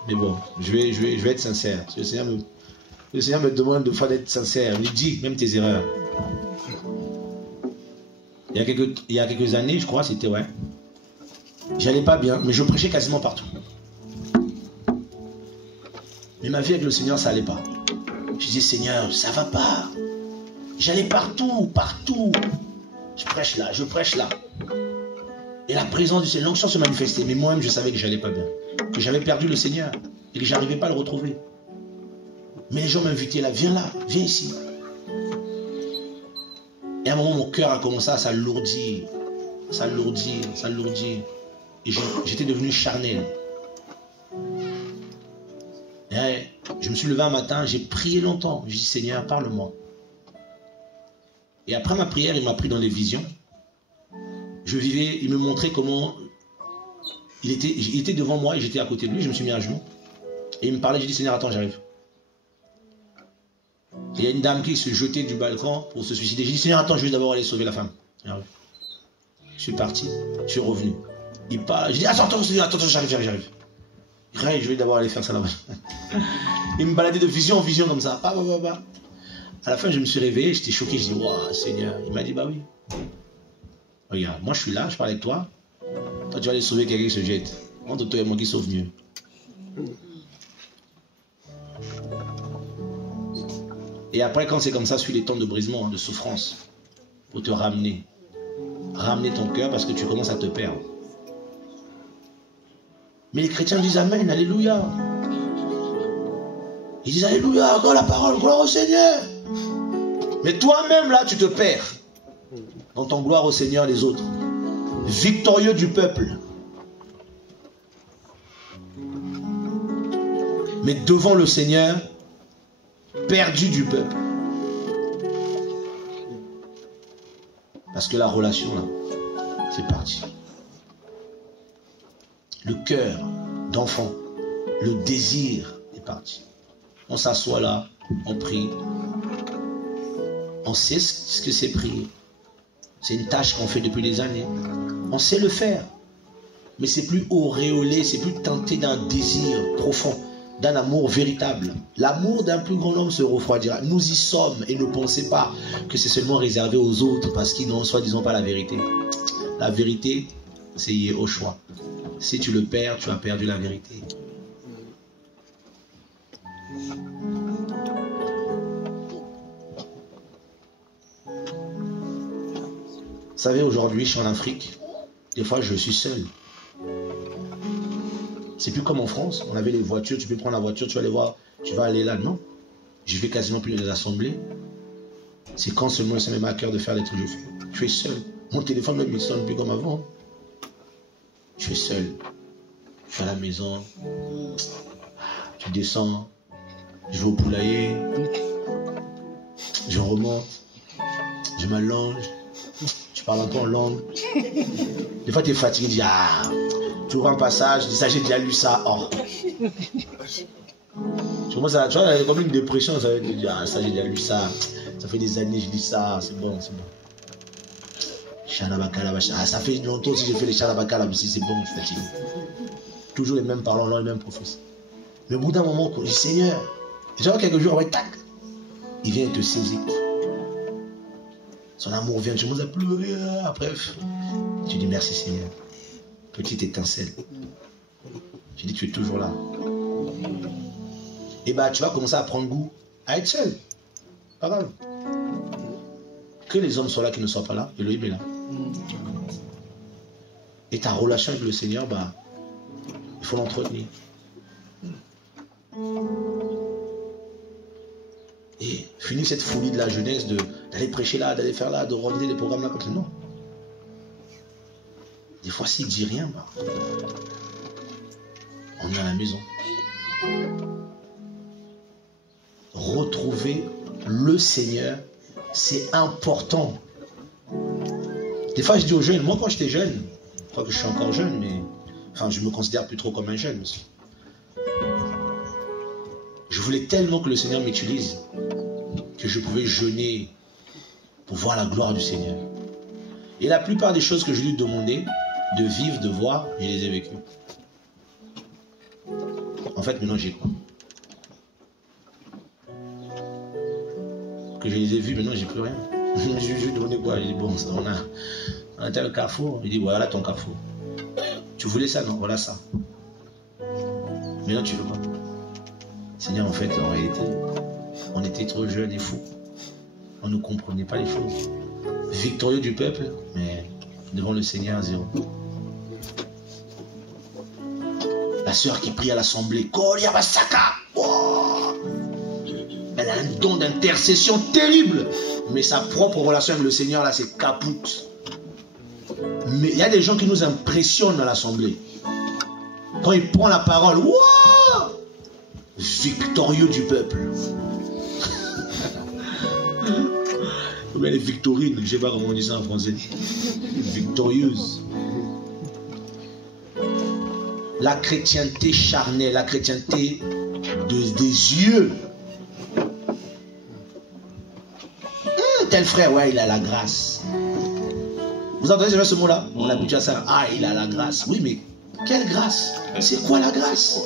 Mais bon, je vais être sincère. Le Seigneur me demande de faire d'être sincère. Il me dit, même tes erreurs. Il y a quelques années, je crois, c'était, ouais. J'allais pas bien, mais je prêchais quasiment partout. Mais ma vie avec le Seigneur, ça allait pas. Je disais, Seigneur, ça va pas. J'allais partout. Je prêche là. Et la présence du Seigneur, l'onction se manifestait. Mais moi-même, je savais que j'allais pas bien. Que j'avais perdu le Seigneur. Et que j'arrivais pas à le retrouver. Mais les gens m'invitaient là, viens ici. Et à un moment, mon cœur a commencé à s'alourdir. Et j'étais devenu charnel. Et je me suis levé un matin, j'ai prié longtemps. J'ai dit, Seigneur, parle-moi. Et après ma prière, il m'a pris dans les visions. Il me montrait comment il était devant moi et j'étais à côté de lui. Je me suis mis à genoux. Et il me parlait, j'ai dit, Seigneur, attends, j'arrive. Il y a une dame qui se jetait du balcon pour se suicider. J'ai dit, Seigneur, attends, je vais d'abord aller sauver la femme. Je suis parti, je suis revenu. Il parle, j'ai dit, attends, Seigneur, attends, j'arrive. Rien, je vais d'abord aller faire ça là-bas. Il me baladait de vision en vision comme ça. À la fin, je me suis réveillé, j'étais choqué. Je dis, waouh, Seigneur. Il m'a dit, bah oui. Regarde, moi je suis là, je parle avec toi. Toi, tu vas aller sauver quelqu'un qui se jette. Entre toi et moi qui sauve mieux. Et après, quand c'est comme ça, sur les temps de brisement, de souffrance, pour te ramener. Ramener ton cœur parce que tu commences à te perdre. Mais les chrétiens disent Amen, Alléluia. Ils disent Alléluia, encore la parole, gloire au Seigneur. Mais toi-même là, tu te perds dans ton gloire au Seigneur les autres. Victorieux du peuple. Mais devant le Seigneur, perdu du peuple. Parce que la relation là, c'est parti. Le cœur d'enfant, le désir est parti. On s'assoit là, on prie. On sait ce que c'est prier. C'est une tâche qu'on fait depuis des années. On sait le faire. Mais c'est plus auréolé, c'est plus tenté d'un désir profond, d'un amour véritable. L'amour d'un plus grand homme se refroidira. Nous y sommes et ne pensez pas que c'est seulement réservé aux autres parce qu'ils n'ont soi-disant pas la vérité. La vérité, c'est au choix. Si tu le perds, tu as perdu la vérité. Vous savez, aujourd'hui, je suis en Afrique. Des fois, je suis seul. C'est plus comme en France. On avait les voitures, tu peux prendre la voiture, tu vas aller voir, tu vas aller là. Non. Je vais quasiment plus dans les assemblées. C'est quand seulement ça me met à cœur de faire des trucs que je fais. Tu es seul. Mon téléphone même ne sonne plus comme avant. Tu es seul. Je suis à la maison. Tu descends. Je vais au poulailler. Je remonte. Je m'allonge. Tu parles un peu en langue. Des fois, tu es fatigué. Tu dis, ah, tu ouvres un passage. Tu dis, ça, j'ai déjà lu ça. Oh. Tu commences à, tu vois, comme une dépression. Ça veut dire, ah, ça, j'ai déjà lu ça. Ça fait des années, je lis ça. C'est bon, c'est bon. Ah, ça fait longtemps que j'ai fait les Shalabakala aussi, c'est bon, je suis fatigué. Toujours les mêmes parlants, les mêmes prophéties. Mais au bout d'un moment, je dis Seigneur, genre quelques jours, ouais, tac, il vient te saisir. Son amour vient, tu commences à pleurer. Après, tu dis merci Seigneur. Petite étincelle. Tu dis tu es toujours là. Et bah tu vas commencer à prendre goût à être seul. Pas grave. Que les hommes soient là, qu'ils ne soient pas là, Elohim est là. Et ta relation avec le Seigneur, bah, il faut l'entretenir. Et finir cette folie de la jeunesse, d'aller prêcher là, d'aller faire là, de revenir les programmes là, comme ça. Non. Des fois, s'il ne dit rien, bah, on est à la maison. Retrouver le Seigneur, c'est important. Des fois, je dis aux jeunes, moi quand j'étais jeune, je crois que je suis encore jeune, mais enfin, je me considère plus trop comme un jeune. Je voulais tellement que le Seigneur m'utilise que je pouvais jeûner pour voir la gloire du Seigneur. Et la plupart des choses que je lui demandais de vivre, de voir, je les ai vécues. En fait, maintenant, j'y crois. Que je les ai vues, maintenant, j'ai plus rien. Je lui ai demandé quoi? J'ai dit, bon, on a tel carrefour. Il dit, voilà ton carrefour. Tu voulais ça? Non, voilà ça. Maintenant, tu veux pas. Seigneur, en fait, en réalité, on était trop jeunes et fous. On ne comprenait pas les choses. Victorieux du peuple, mais devant le Seigneur, zéro. La sœur qui prie à l'assemblée, Koliabasaka. Oh, elle a un don d'intercession terrible. Mais sa propre relation avec le Seigneur, là, c'est capoute. Mais il y a des gens qui nous impressionnent dans l'assemblée. Quand il prend la parole, wow, victorieux du peuple. Comme elle est victorine, je ne sais pas comment on dit ça en français. Victorieuse. La chrétienté charnelle, la chrétienté des yeux. Tel frère, ouais, il a la grâce. Vous entendez ce mot-là? On a habitué à ça. Ah, il a la grâce. Oui, mais Quelle grâce? C'est quoi la grâce?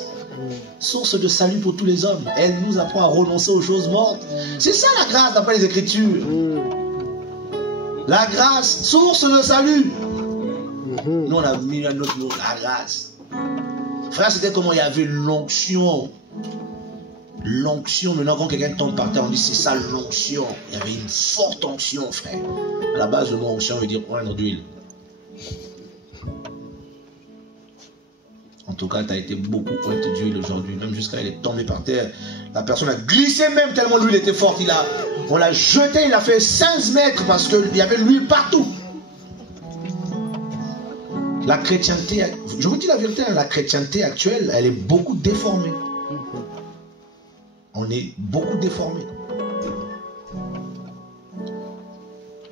Source de salut pour tous les hommes. Elle nous apprend à renoncer aux choses mortes. C'est ça la grâce d'après les Écritures. La grâce, source de salut. Nous on a mis un autre mot, la grâce. Frère, c'était comment il y avait l'onction. L'onction, maintenant quand quelqu'un tombe par terre, on dit c'est ça l'onction. Il y avait une forte onction, frère. À la base, le mot onction veut dire oindre d'huile. En tout cas, tu as été beaucoup ointe d'huile aujourd'hui. Même jusqu'à elle est tombée par terre. La personne a glissé même tellement l'huile était forte. On l'a jeté, il a fait 15 mètres parce qu'il y avait l'huile partout. La chrétienté, je vous dis la vérité, la chrétienté actuelle, elle est beaucoup déformée. On est beaucoup déformés.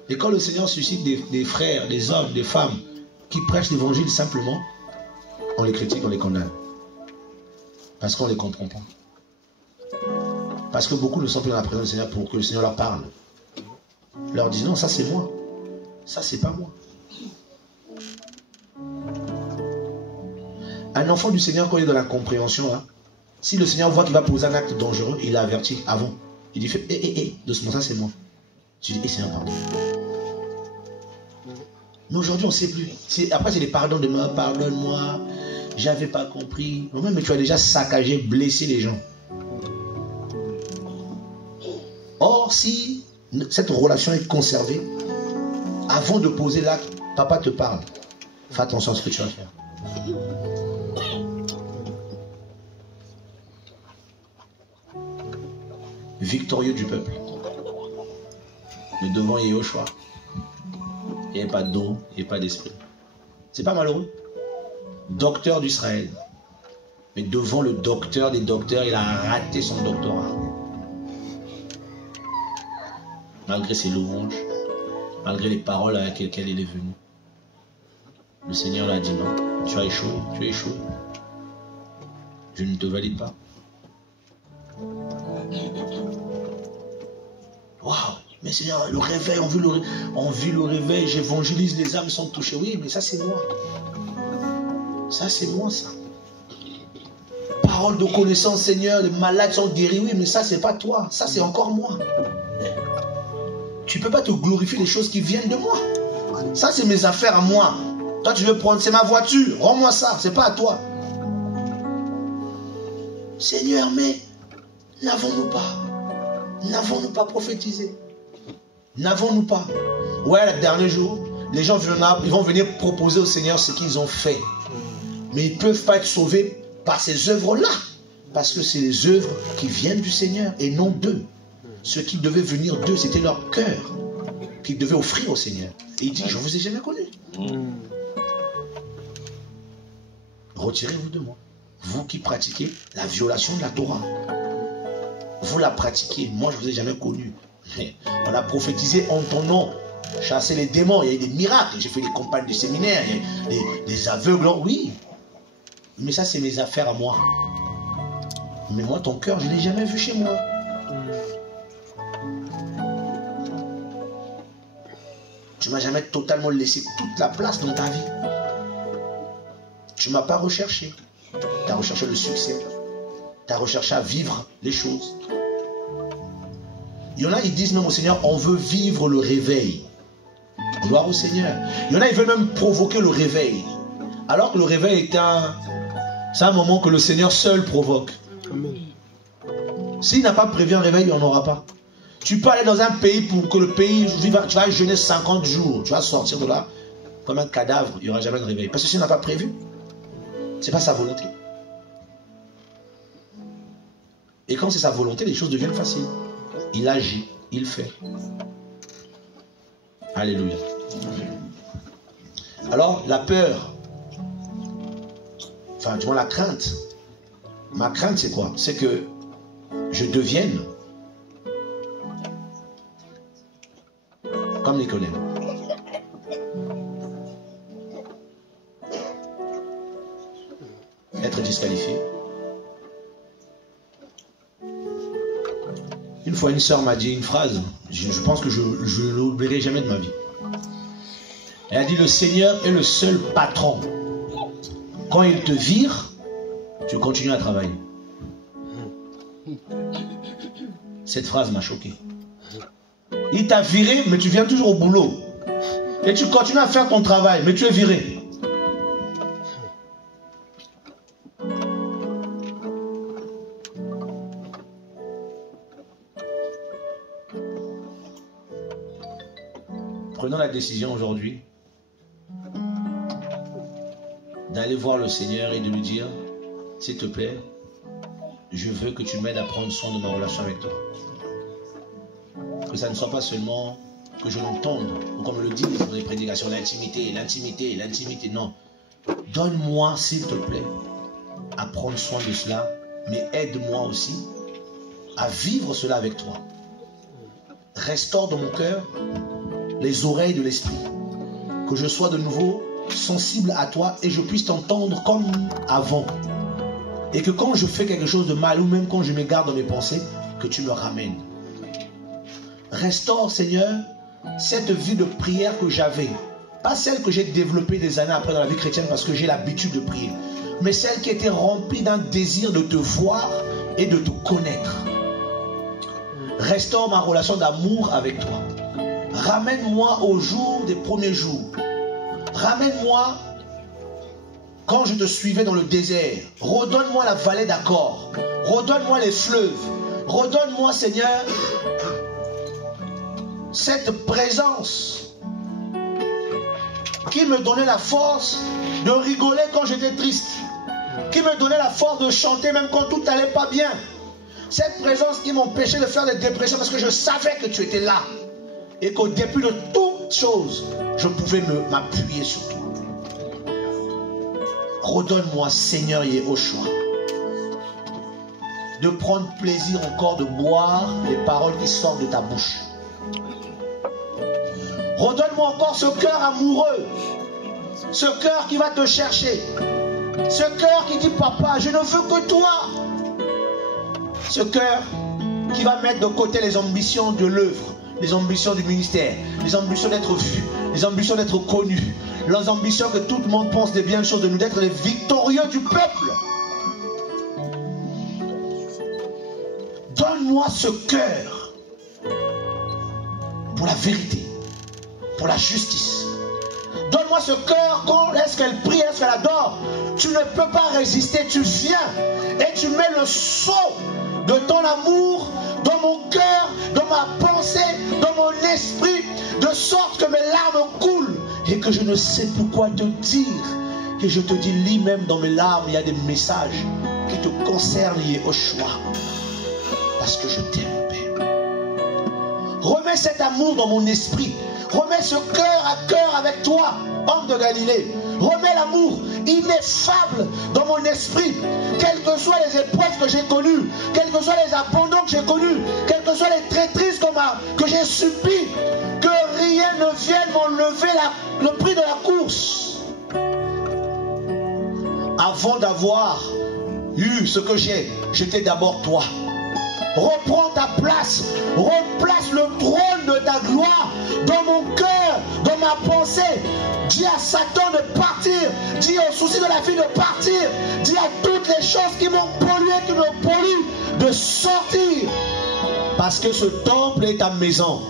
Et quand le Seigneur suscite des frères, des hommes, des femmes qui prêchent l'évangile simplement, on les critique, on les condamne. Parce qu'on ne les comprend pas. Parce que beaucoup ne sont plus dans la présence du Seigneur pour que le Seigneur leur parle. Leur dit non, ça c'est moi. Ça c'est pas moi. Un enfant du Seigneur, quand il est dans la compréhension, hein, si le Seigneur voit qu'il va poser un acte dangereux, il l'a averti avant. Il dit, doucement, ça c'est moi. Tu dis, Seigneur, pardon. Mais aujourd'hui, on ne sait plus. Après, c'est les pardons de moi, pardonne-moi, j'avais pas compris. Non, mais tu as déjà saccagé, blessé les gens. Or, si cette relation est conservée, avant de poser l'acte, papa te parle. Fais attention à ce que tu vas faire. Victorieux du peuple. Mais devant Yehoshua, il n'y avait pas d'eau, il n'y avait pas d'esprit. C'est pas malheureux. Docteur d'Israël. Mais devant le docteur des docteurs, il a raté son doctorat. Malgré ses louanges, malgré les paroles avec lesquelles il est venu. Le Seigneur l'a dit non, tu as échoué, tu as échoué. Je ne te valide pas. Waouh, mais Seigneur, le réveil, on vit le réveil, j'évangélise, les âmes sont touchées. Oui, mais ça c'est moi. Ça c'est moi, ça. Parole de connaissance, Seigneur, les malades sont guéris. Oui, mais ça c'est pas toi, ça c'est encore moi. Tu ne peux pas te glorifier des choses qui viennent de moi. Ça c'est mes affaires à moi. Toi tu veux prendre, c'est ma voiture, rends-moi ça, c'est pas à toi. Seigneur, mais n'avons-nous pas prophétisé? N'avons-nous pas? Ouais, le dernier jour, les gens ils vont venir proposer au Seigneur ce qu'ils ont fait. Mais ils ne peuvent pas être sauvés par ces œuvres-là. Parce que c'est les œuvres qui viennent du Seigneur et non d'eux. Ce qui devait venir d'eux, c'était leur cœur qu'ils devaient offrir au Seigneur. Et il dit, je ne vous ai jamais connu. Retirez-vous de moi. Vous qui pratiquez la violation de la Torah. Vous la pratiquez. Moi, je ne vous ai jamais connu. Mais on a prophétisé en ton nom. Chassé les démons. Il y a eu des miracles. J'ai fait des campagnes de séminaire. Il y a des aveugles. Oui. Mais ça, c'est mes affaires à moi. Mais moi, ton cœur, je ne l'ai jamais vu chez moi. Tu ne m'as jamais totalement laissé toute la place dans ta vie. Tu ne m'as pas recherché. Tu as recherché le succès. Tu as recherché à vivre les choses. Il y en a, ils disent même au Seigneur, on veut vivre le réveil. Gloire au Seigneur. Il y en a, ils veulent même provoquer le réveil. Alors que le réveil est c'est un moment que le Seigneur seul provoque. S'il n'a pas prévu un réveil, il n'y en aura pas. Tu peux aller dans un pays pour que le pays, tu vas jeûner 50 jours. Tu vas sortir de là comme un cadavre. Il n'y aura jamais de réveil. Parce que s'il n'a pas prévu, ce n'est pas sa volonté. Et quand c'est sa volonté, les choses deviennent faciles. Il agit, il fait. Alléluia. Alors, la peur, enfin, du moins la crainte. Ma crainte, c'est quoi? C'est que je devienne comme Nicodème. Être disqualifié. Une fois, une sœur m'a dit une phrase, je pense que je ne l'oublierai jamais de ma vie. Elle a dit, le Seigneur est le seul patron Quand il te vire, tu continues à travailler. Cette phrase m'a choqué. Il t'a viré, mais tu viens toujours au boulot. Et tu continues à faire ton travail, mais tu es viré. Prenons la décision aujourd'hui d'aller voir le Seigneur et de lui dire, s'il te plaît, je veux que tu m'aides à prendre soin de ma relation avec toi. Que ça ne soit pas seulement que je l'entende, ou comme on le dit dans les prédications, l'intimité, l'intimité, l'intimité. Non. Donne-moi, s'il te plaît, à prendre soin de cela, mais aide-moi aussi à vivre cela avec toi. Restaure dans mon cœur les oreilles de l'esprit, que je sois de nouveau sensible à toi et je puisse t'entendre comme avant. Et que quand je fais quelque chose de mal ou même quand je m'égare dans mes pensées, que tu me ramènes. Restaure, Seigneur, cette vie de prière que j'avais. Pas celle que j'ai développée des années après dans la vie chrétienne parce que j'ai l'habitude de prier. Mais celle qui était remplie d'un désir de te voir et de te connaître. Restaure ma relation d'amour avec toi. Ramène-moi au jour des premiers jours. Ramène-moi quand je te suivais dans le désert. Redonne-moi la vallée d'Accord. Redonne-moi les fleuves. Redonne-moi, Seigneur, cette présence qui me donnait la force de rigoler quand j'étais triste. Qui me donnait la force de chanter même quand tout n'allait pas bien. Cette présence qui m'empêchait de faire des dépressions parce que je savais que tu étais là. Et qu'au début de toute chose, je pouvais m'appuyer sur toi. Redonne-moi, Seigneur Yehoshua, de prendre plaisir encore de boire les paroles qui sortent de ta bouche. Redonne-moi encore ce cœur amoureux, ce cœur qui va te chercher, ce cœur qui dit papa, je ne veux que toi. Ce cœur qui va mettre de côté les ambitions de l'œuvre, les ambitions du ministère, les ambitions d'être vu, les ambitions d'être connu, les ambitions que tout le monde pense des bien choses de nous, d'être les victorieux du peuple. Donne-moi ce cœur pour la vérité, pour la justice. Donne-moi ce cœur quand est-ce qu'elle prie, est-ce qu'elle adore. Tu ne peux pas résister, tu viens et tu mets le sceau de ton amour dans mon cœur, dans ma pensée, dans mon esprit, de sorte que mes larmes coulent et que je ne sais plus quoi te dire. Et je te dis, lis même dans mes larmes, il y a des messages qui te concernent, Yehoshua, parce que je t'aime, Père. Remets cet amour dans mon esprit. Remets ce cœur à cœur avec toi, homme de Galilée. Remets l'amour ineffable dans mon esprit. Quelles que soient les épreuves que j'ai connues, quels que soient les abandons que j'ai connus, quelles que soient les traîtrises que j'ai subies, que rien ne vienne m'enlever le prix de la course. Avant d'avoir eu ce que j'ai, j'étais d'abord toi. Reprends ta place, replace le trône de ta gloire dans mon cœur, dans ma pensée. Dis à Satan de partir, dis aux soucis de la vie de partir, dis à toutes les choses qui m'ont pollué, qui me polluent, de sortir. Parce que ce temple est ta maison.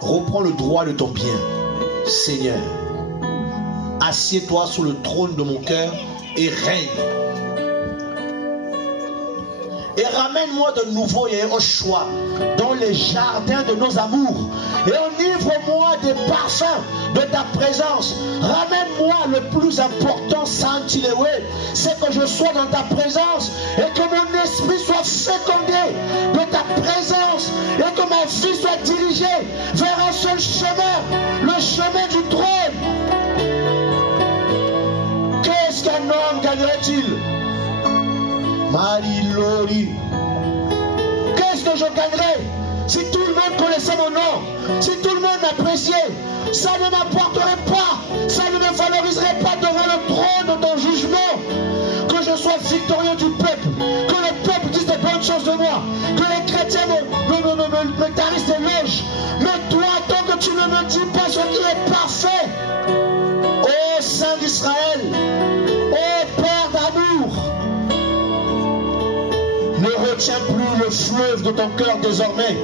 Reprends le droit de ton bien. Seigneur, assieds-toi sur le trône de mon cœur et règne. Et ramène-moi de nouveau, Yehoshua, dans les jardins de nos amours. Et enivre-moi des parfums de ta présence. Ramène-moi le plus important, Saint-Iléoué, c'est que je sois dans ta présence et que mon esprit soit fécondé de ta présence et que ma vie soit dirigée vers un seul chemin, le chemin du trône. Qu'est-ce qu'un homme gagnerait-il? Marie-Lori, qu'est-ce que je gagnerais si tout le monde connaissait mon nom, si tout le monde m'appréciait? Ça ne m'apporterait pas, ça ne me valoriserait pas devant le trône de ton jugement. Que je sois victorieux du peuple, que le peuple dise des bonnes choses de moi, que les chrétiens me tarissent des loges. Mais toi, tant que tu ne me dis pas ce qui est parfait, ô Saint d'Israël, ô Père, retiens plus le fleuve de ton cœur désormais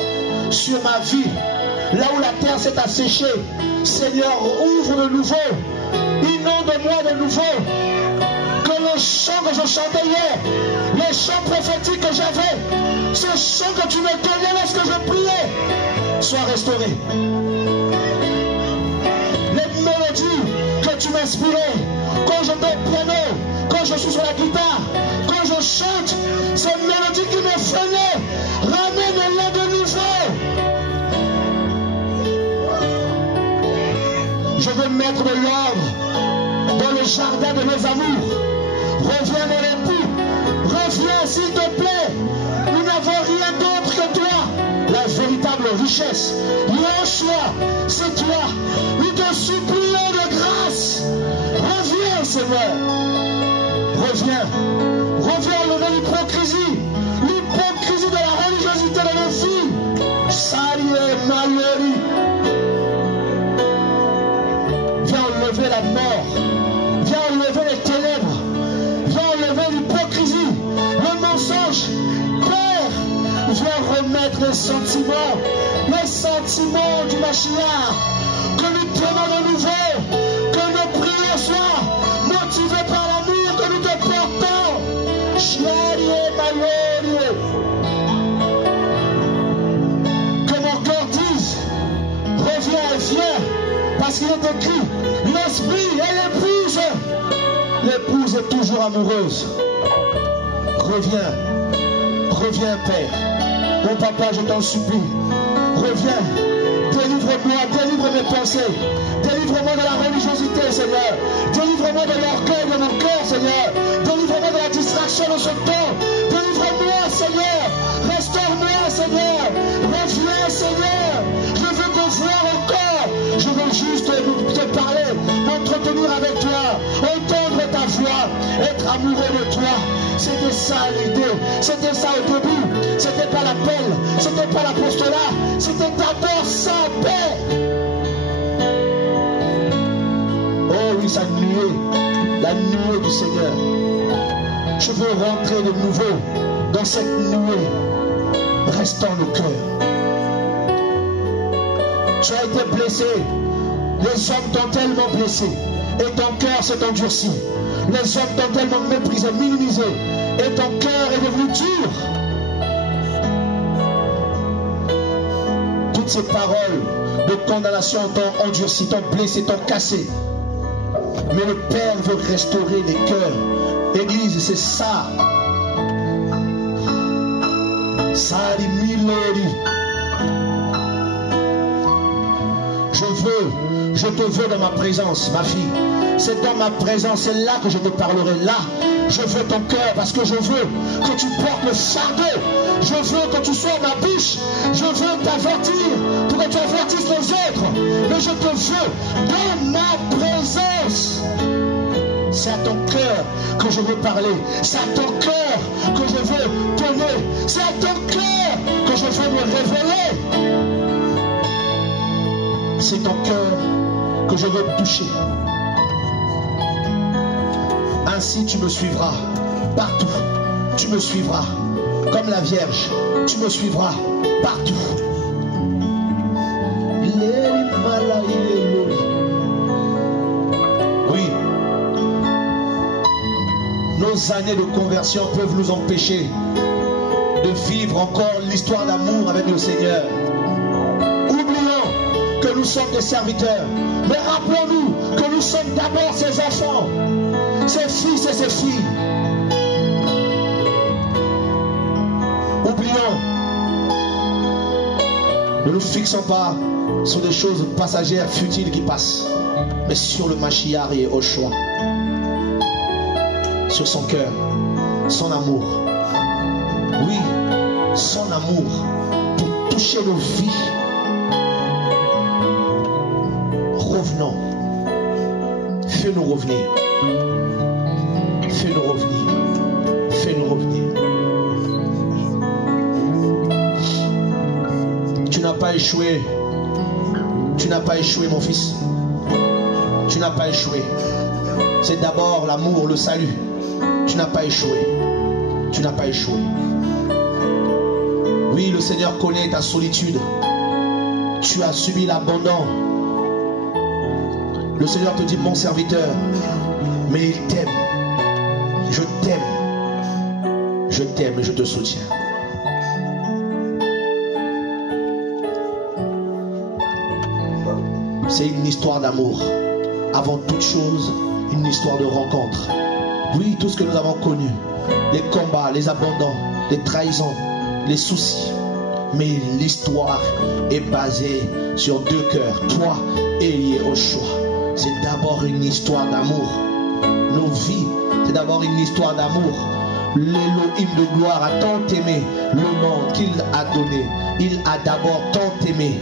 sur ma vie. Là où la terre s'est asséchée, Seigneur, ouvre de nouveau. Inonde-moi de nouveau. Que le chant que je chantais hier, les chants prophétiques que j'avais, ce chant que tu me donnais lorsque je priais, soit restauré. Les mélodies que tu m'inspirais, quand je mets le piano, quand je suis sur la guitare, quand je chante, ces mélodies qui me freinaient, ramène-les de nouveau. Je veux mettre de l'ordre dans le jardin de mes amours. Reviens mon époux, reviens s'il te plaît. Nous n'avons rien d'autre que toi. La véritable richesse, Yeshua, c'est toi. Nous te supplions de grâce. Reviens Seigneur. Reviens. Reviens enlever l'hypocrisie. L'hypocrisie de la religiosité de nos filles. Salie Malérie. Viens enlever la mort. Viens enlever les ténèbres. Viens enlever l'hypocrisie. Le mensonge. Père, viens remettre les sentiments du Mashiach. Que nous prenons de nouveau. Que nos prières soient motivées par l'amour que nous te portons. Chiarie Malérie. Que mon cœur dise, reviens et viens. Parce qu'il est écrit, l'esprit et l'épouse. L'épouse est toujours amoureuse. Reviens. Reviens, Père. Mon papa, je t'en supplie. Reviens. Délivre-moi, délivre mes pensées. Délivre-moi de la religiosité, Seigneur. Délivre-moi de l'orgueil de mon cœur, Seigneur. Délivre-moi de la distraction de ce temps. Délivre-moi, Seigneur. Restaure-moi, Seigneur. Reviens, Seigneur. Je veux te voir encore. Je veux juste te parler, m'entretenir avec toi, entendre ta voix, être amoureux de toi. C'était ça l'idée, c'était ça au début. C'était pas l'appel, c'était pas l'apostolat, c'était d'abord ça, Père. Oh oui, sa nuée, la nuée du Seigneur. Je veux rentrer de nouveau dans cette nuée. Restons le cœur. Tu as été blessé. Les hommes t'ont tellement blessé. Et ton cœur s'est endurci. Les hommes t'ont tellement méprisé, minimisé. Et ton cœur est devenu dur. Toutes ces paroles de condamnation t'ont endurci, t'ont blessé, t'ont cassé. Mais le Père veut restaurer les cœurs. Église, c'est ça. Sali Milori. Je te veux dans ma présence, ma fille. C'est dans ma présence, c'est là que je te parlerai. Là, je veux ton cœur parce que je veux que tu portes le fardeau. Je veux que tu sois ma bouche. Je veux t'avertir pour que tu avertisses les autres. Mais je te veux dans ma présence. C'est à ton cœur que je veux parler. C'est à ton cœur que je veux donner. C'est à ton cœur que je veux me révéler. C'est ton cœur que je veux toucher. Ainsi tu me suivras partout. Tu me suivras comme la Vierge. Tu me suivras partout. Oui. Nos années de conversion peuvent nous empêcher de vivre encore l'histoire d'amour avec le Seigneur. Que nous sommes des serviteurs. Mais rappelons-nous que nous sommes d'abord ses enfants, ses fils et ses filles. Oublions. Ne nous fixons pas sur des choses passagères, futiles qui passent, mais sur le Mashiach et Yeshua. Sur son cœur, son amour. Oui, son amour pour toucher nos vies. Revenons. Fais-nous revenir. Fais-nous revenir. Fais-nous revenir. Tu n'as pas échoué. Tu n'as pas échoué, mon fils. Tu n'as pas échoué. C'est d'abord l'amour, le salut. Tu n'as pas échoué. Tu n'as pas échoué. Oui, le Seigneur connaît ta solitude. Tu as subi l'abandon. Le Seigneur te dit, mon serviteur, mais il t'aime. Je t'aime. Je t'aime et je te soutiens. C'est une histoire d'amour. Avant toute chose, une histoire de rencontre. Oui, tout ce que nous avons connu, les combats, les abandons, les trahisons, les soucis. Mais l'histoire est basée sur deux cœurs, toi et Yehoshua. C'est d'abord une histoire d'amour. Nos vies, c'est d'abord une histoire d'amour. L'Élohim de gloire a tant aimé le monde qu'il a donné. Il a d'abord tant aimé.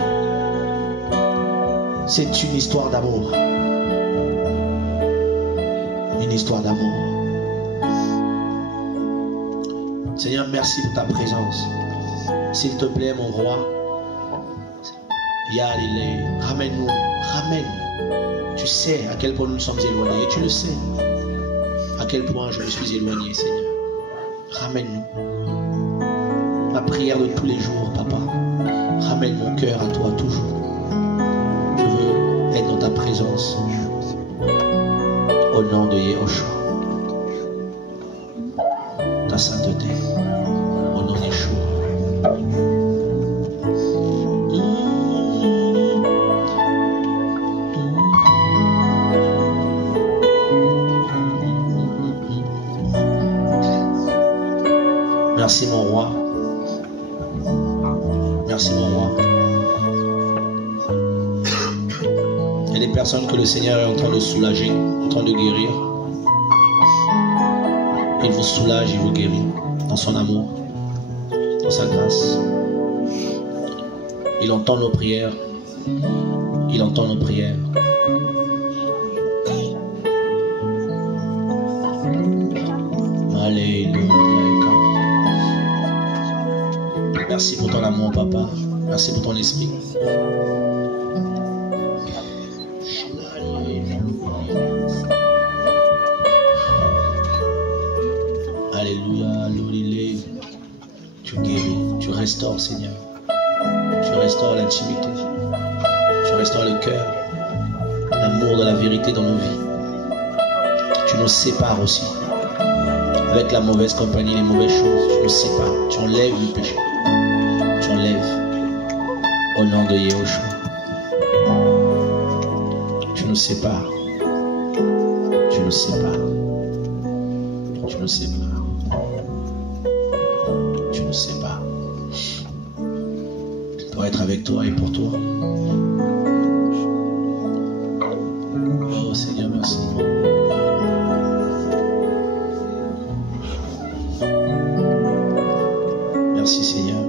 C'est une histoire d'amour. Une histoire d'amour. Seigneur, merci pour ta présence. S'il te plaît, mon roi, Yalilé, ramène-nous, ramène. Tu sais à quel point nous sommes éloignés, et tu le sais. À quel point je me suis éloigné, Seigneur. Ramène-nous. Ma prière de tous les jours, Papa. Ramène mon cœur à toi toujours. Je veux être dans ta présence. Au nom de Yehoshua. Ta sainteté. Au nom de Yeshua. Merci mon roi. Merci mon roi. Il y a des personnes que le Seigneur est en train de soulager, en train de guérir. Il vous soulage, il vous guérit dans son amour, dans sa grâce. Il entend nos prières. Il entend nos prières. Alléluia. Merci pour ton amour, Papa. Merci pour ton esprit. Alléluia, alléluia. Tu guéris, tu restaures, Seigneur. Tu restaures l'intimité. Tu restaures le cœur. L'amour de la vérité dans nos vies. Tu nous sépares aussi. Avec la mauvaise compagnie, les mauvaises choses, tu nous sépares. Tu enlèves le péché. Tu enlèves. Au nom de Yehoshua. Tu nous sépares. Tu nous sépares. Tu nous sépares. Tu nous sépares. Pour être avec toi et pour toi. Oh Seigneur, merci. Merci Seigneur.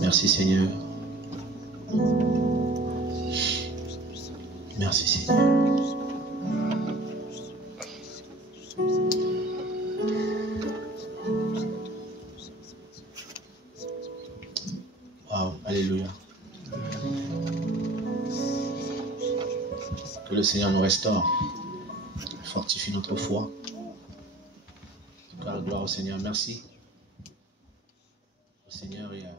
Merci Seigneur. Merci Seigneur. Wow, alléluia. Que le Seigneur nous restaure, fortifie notre foi. Gloire au Seigneur, merci. Au Seigneur et à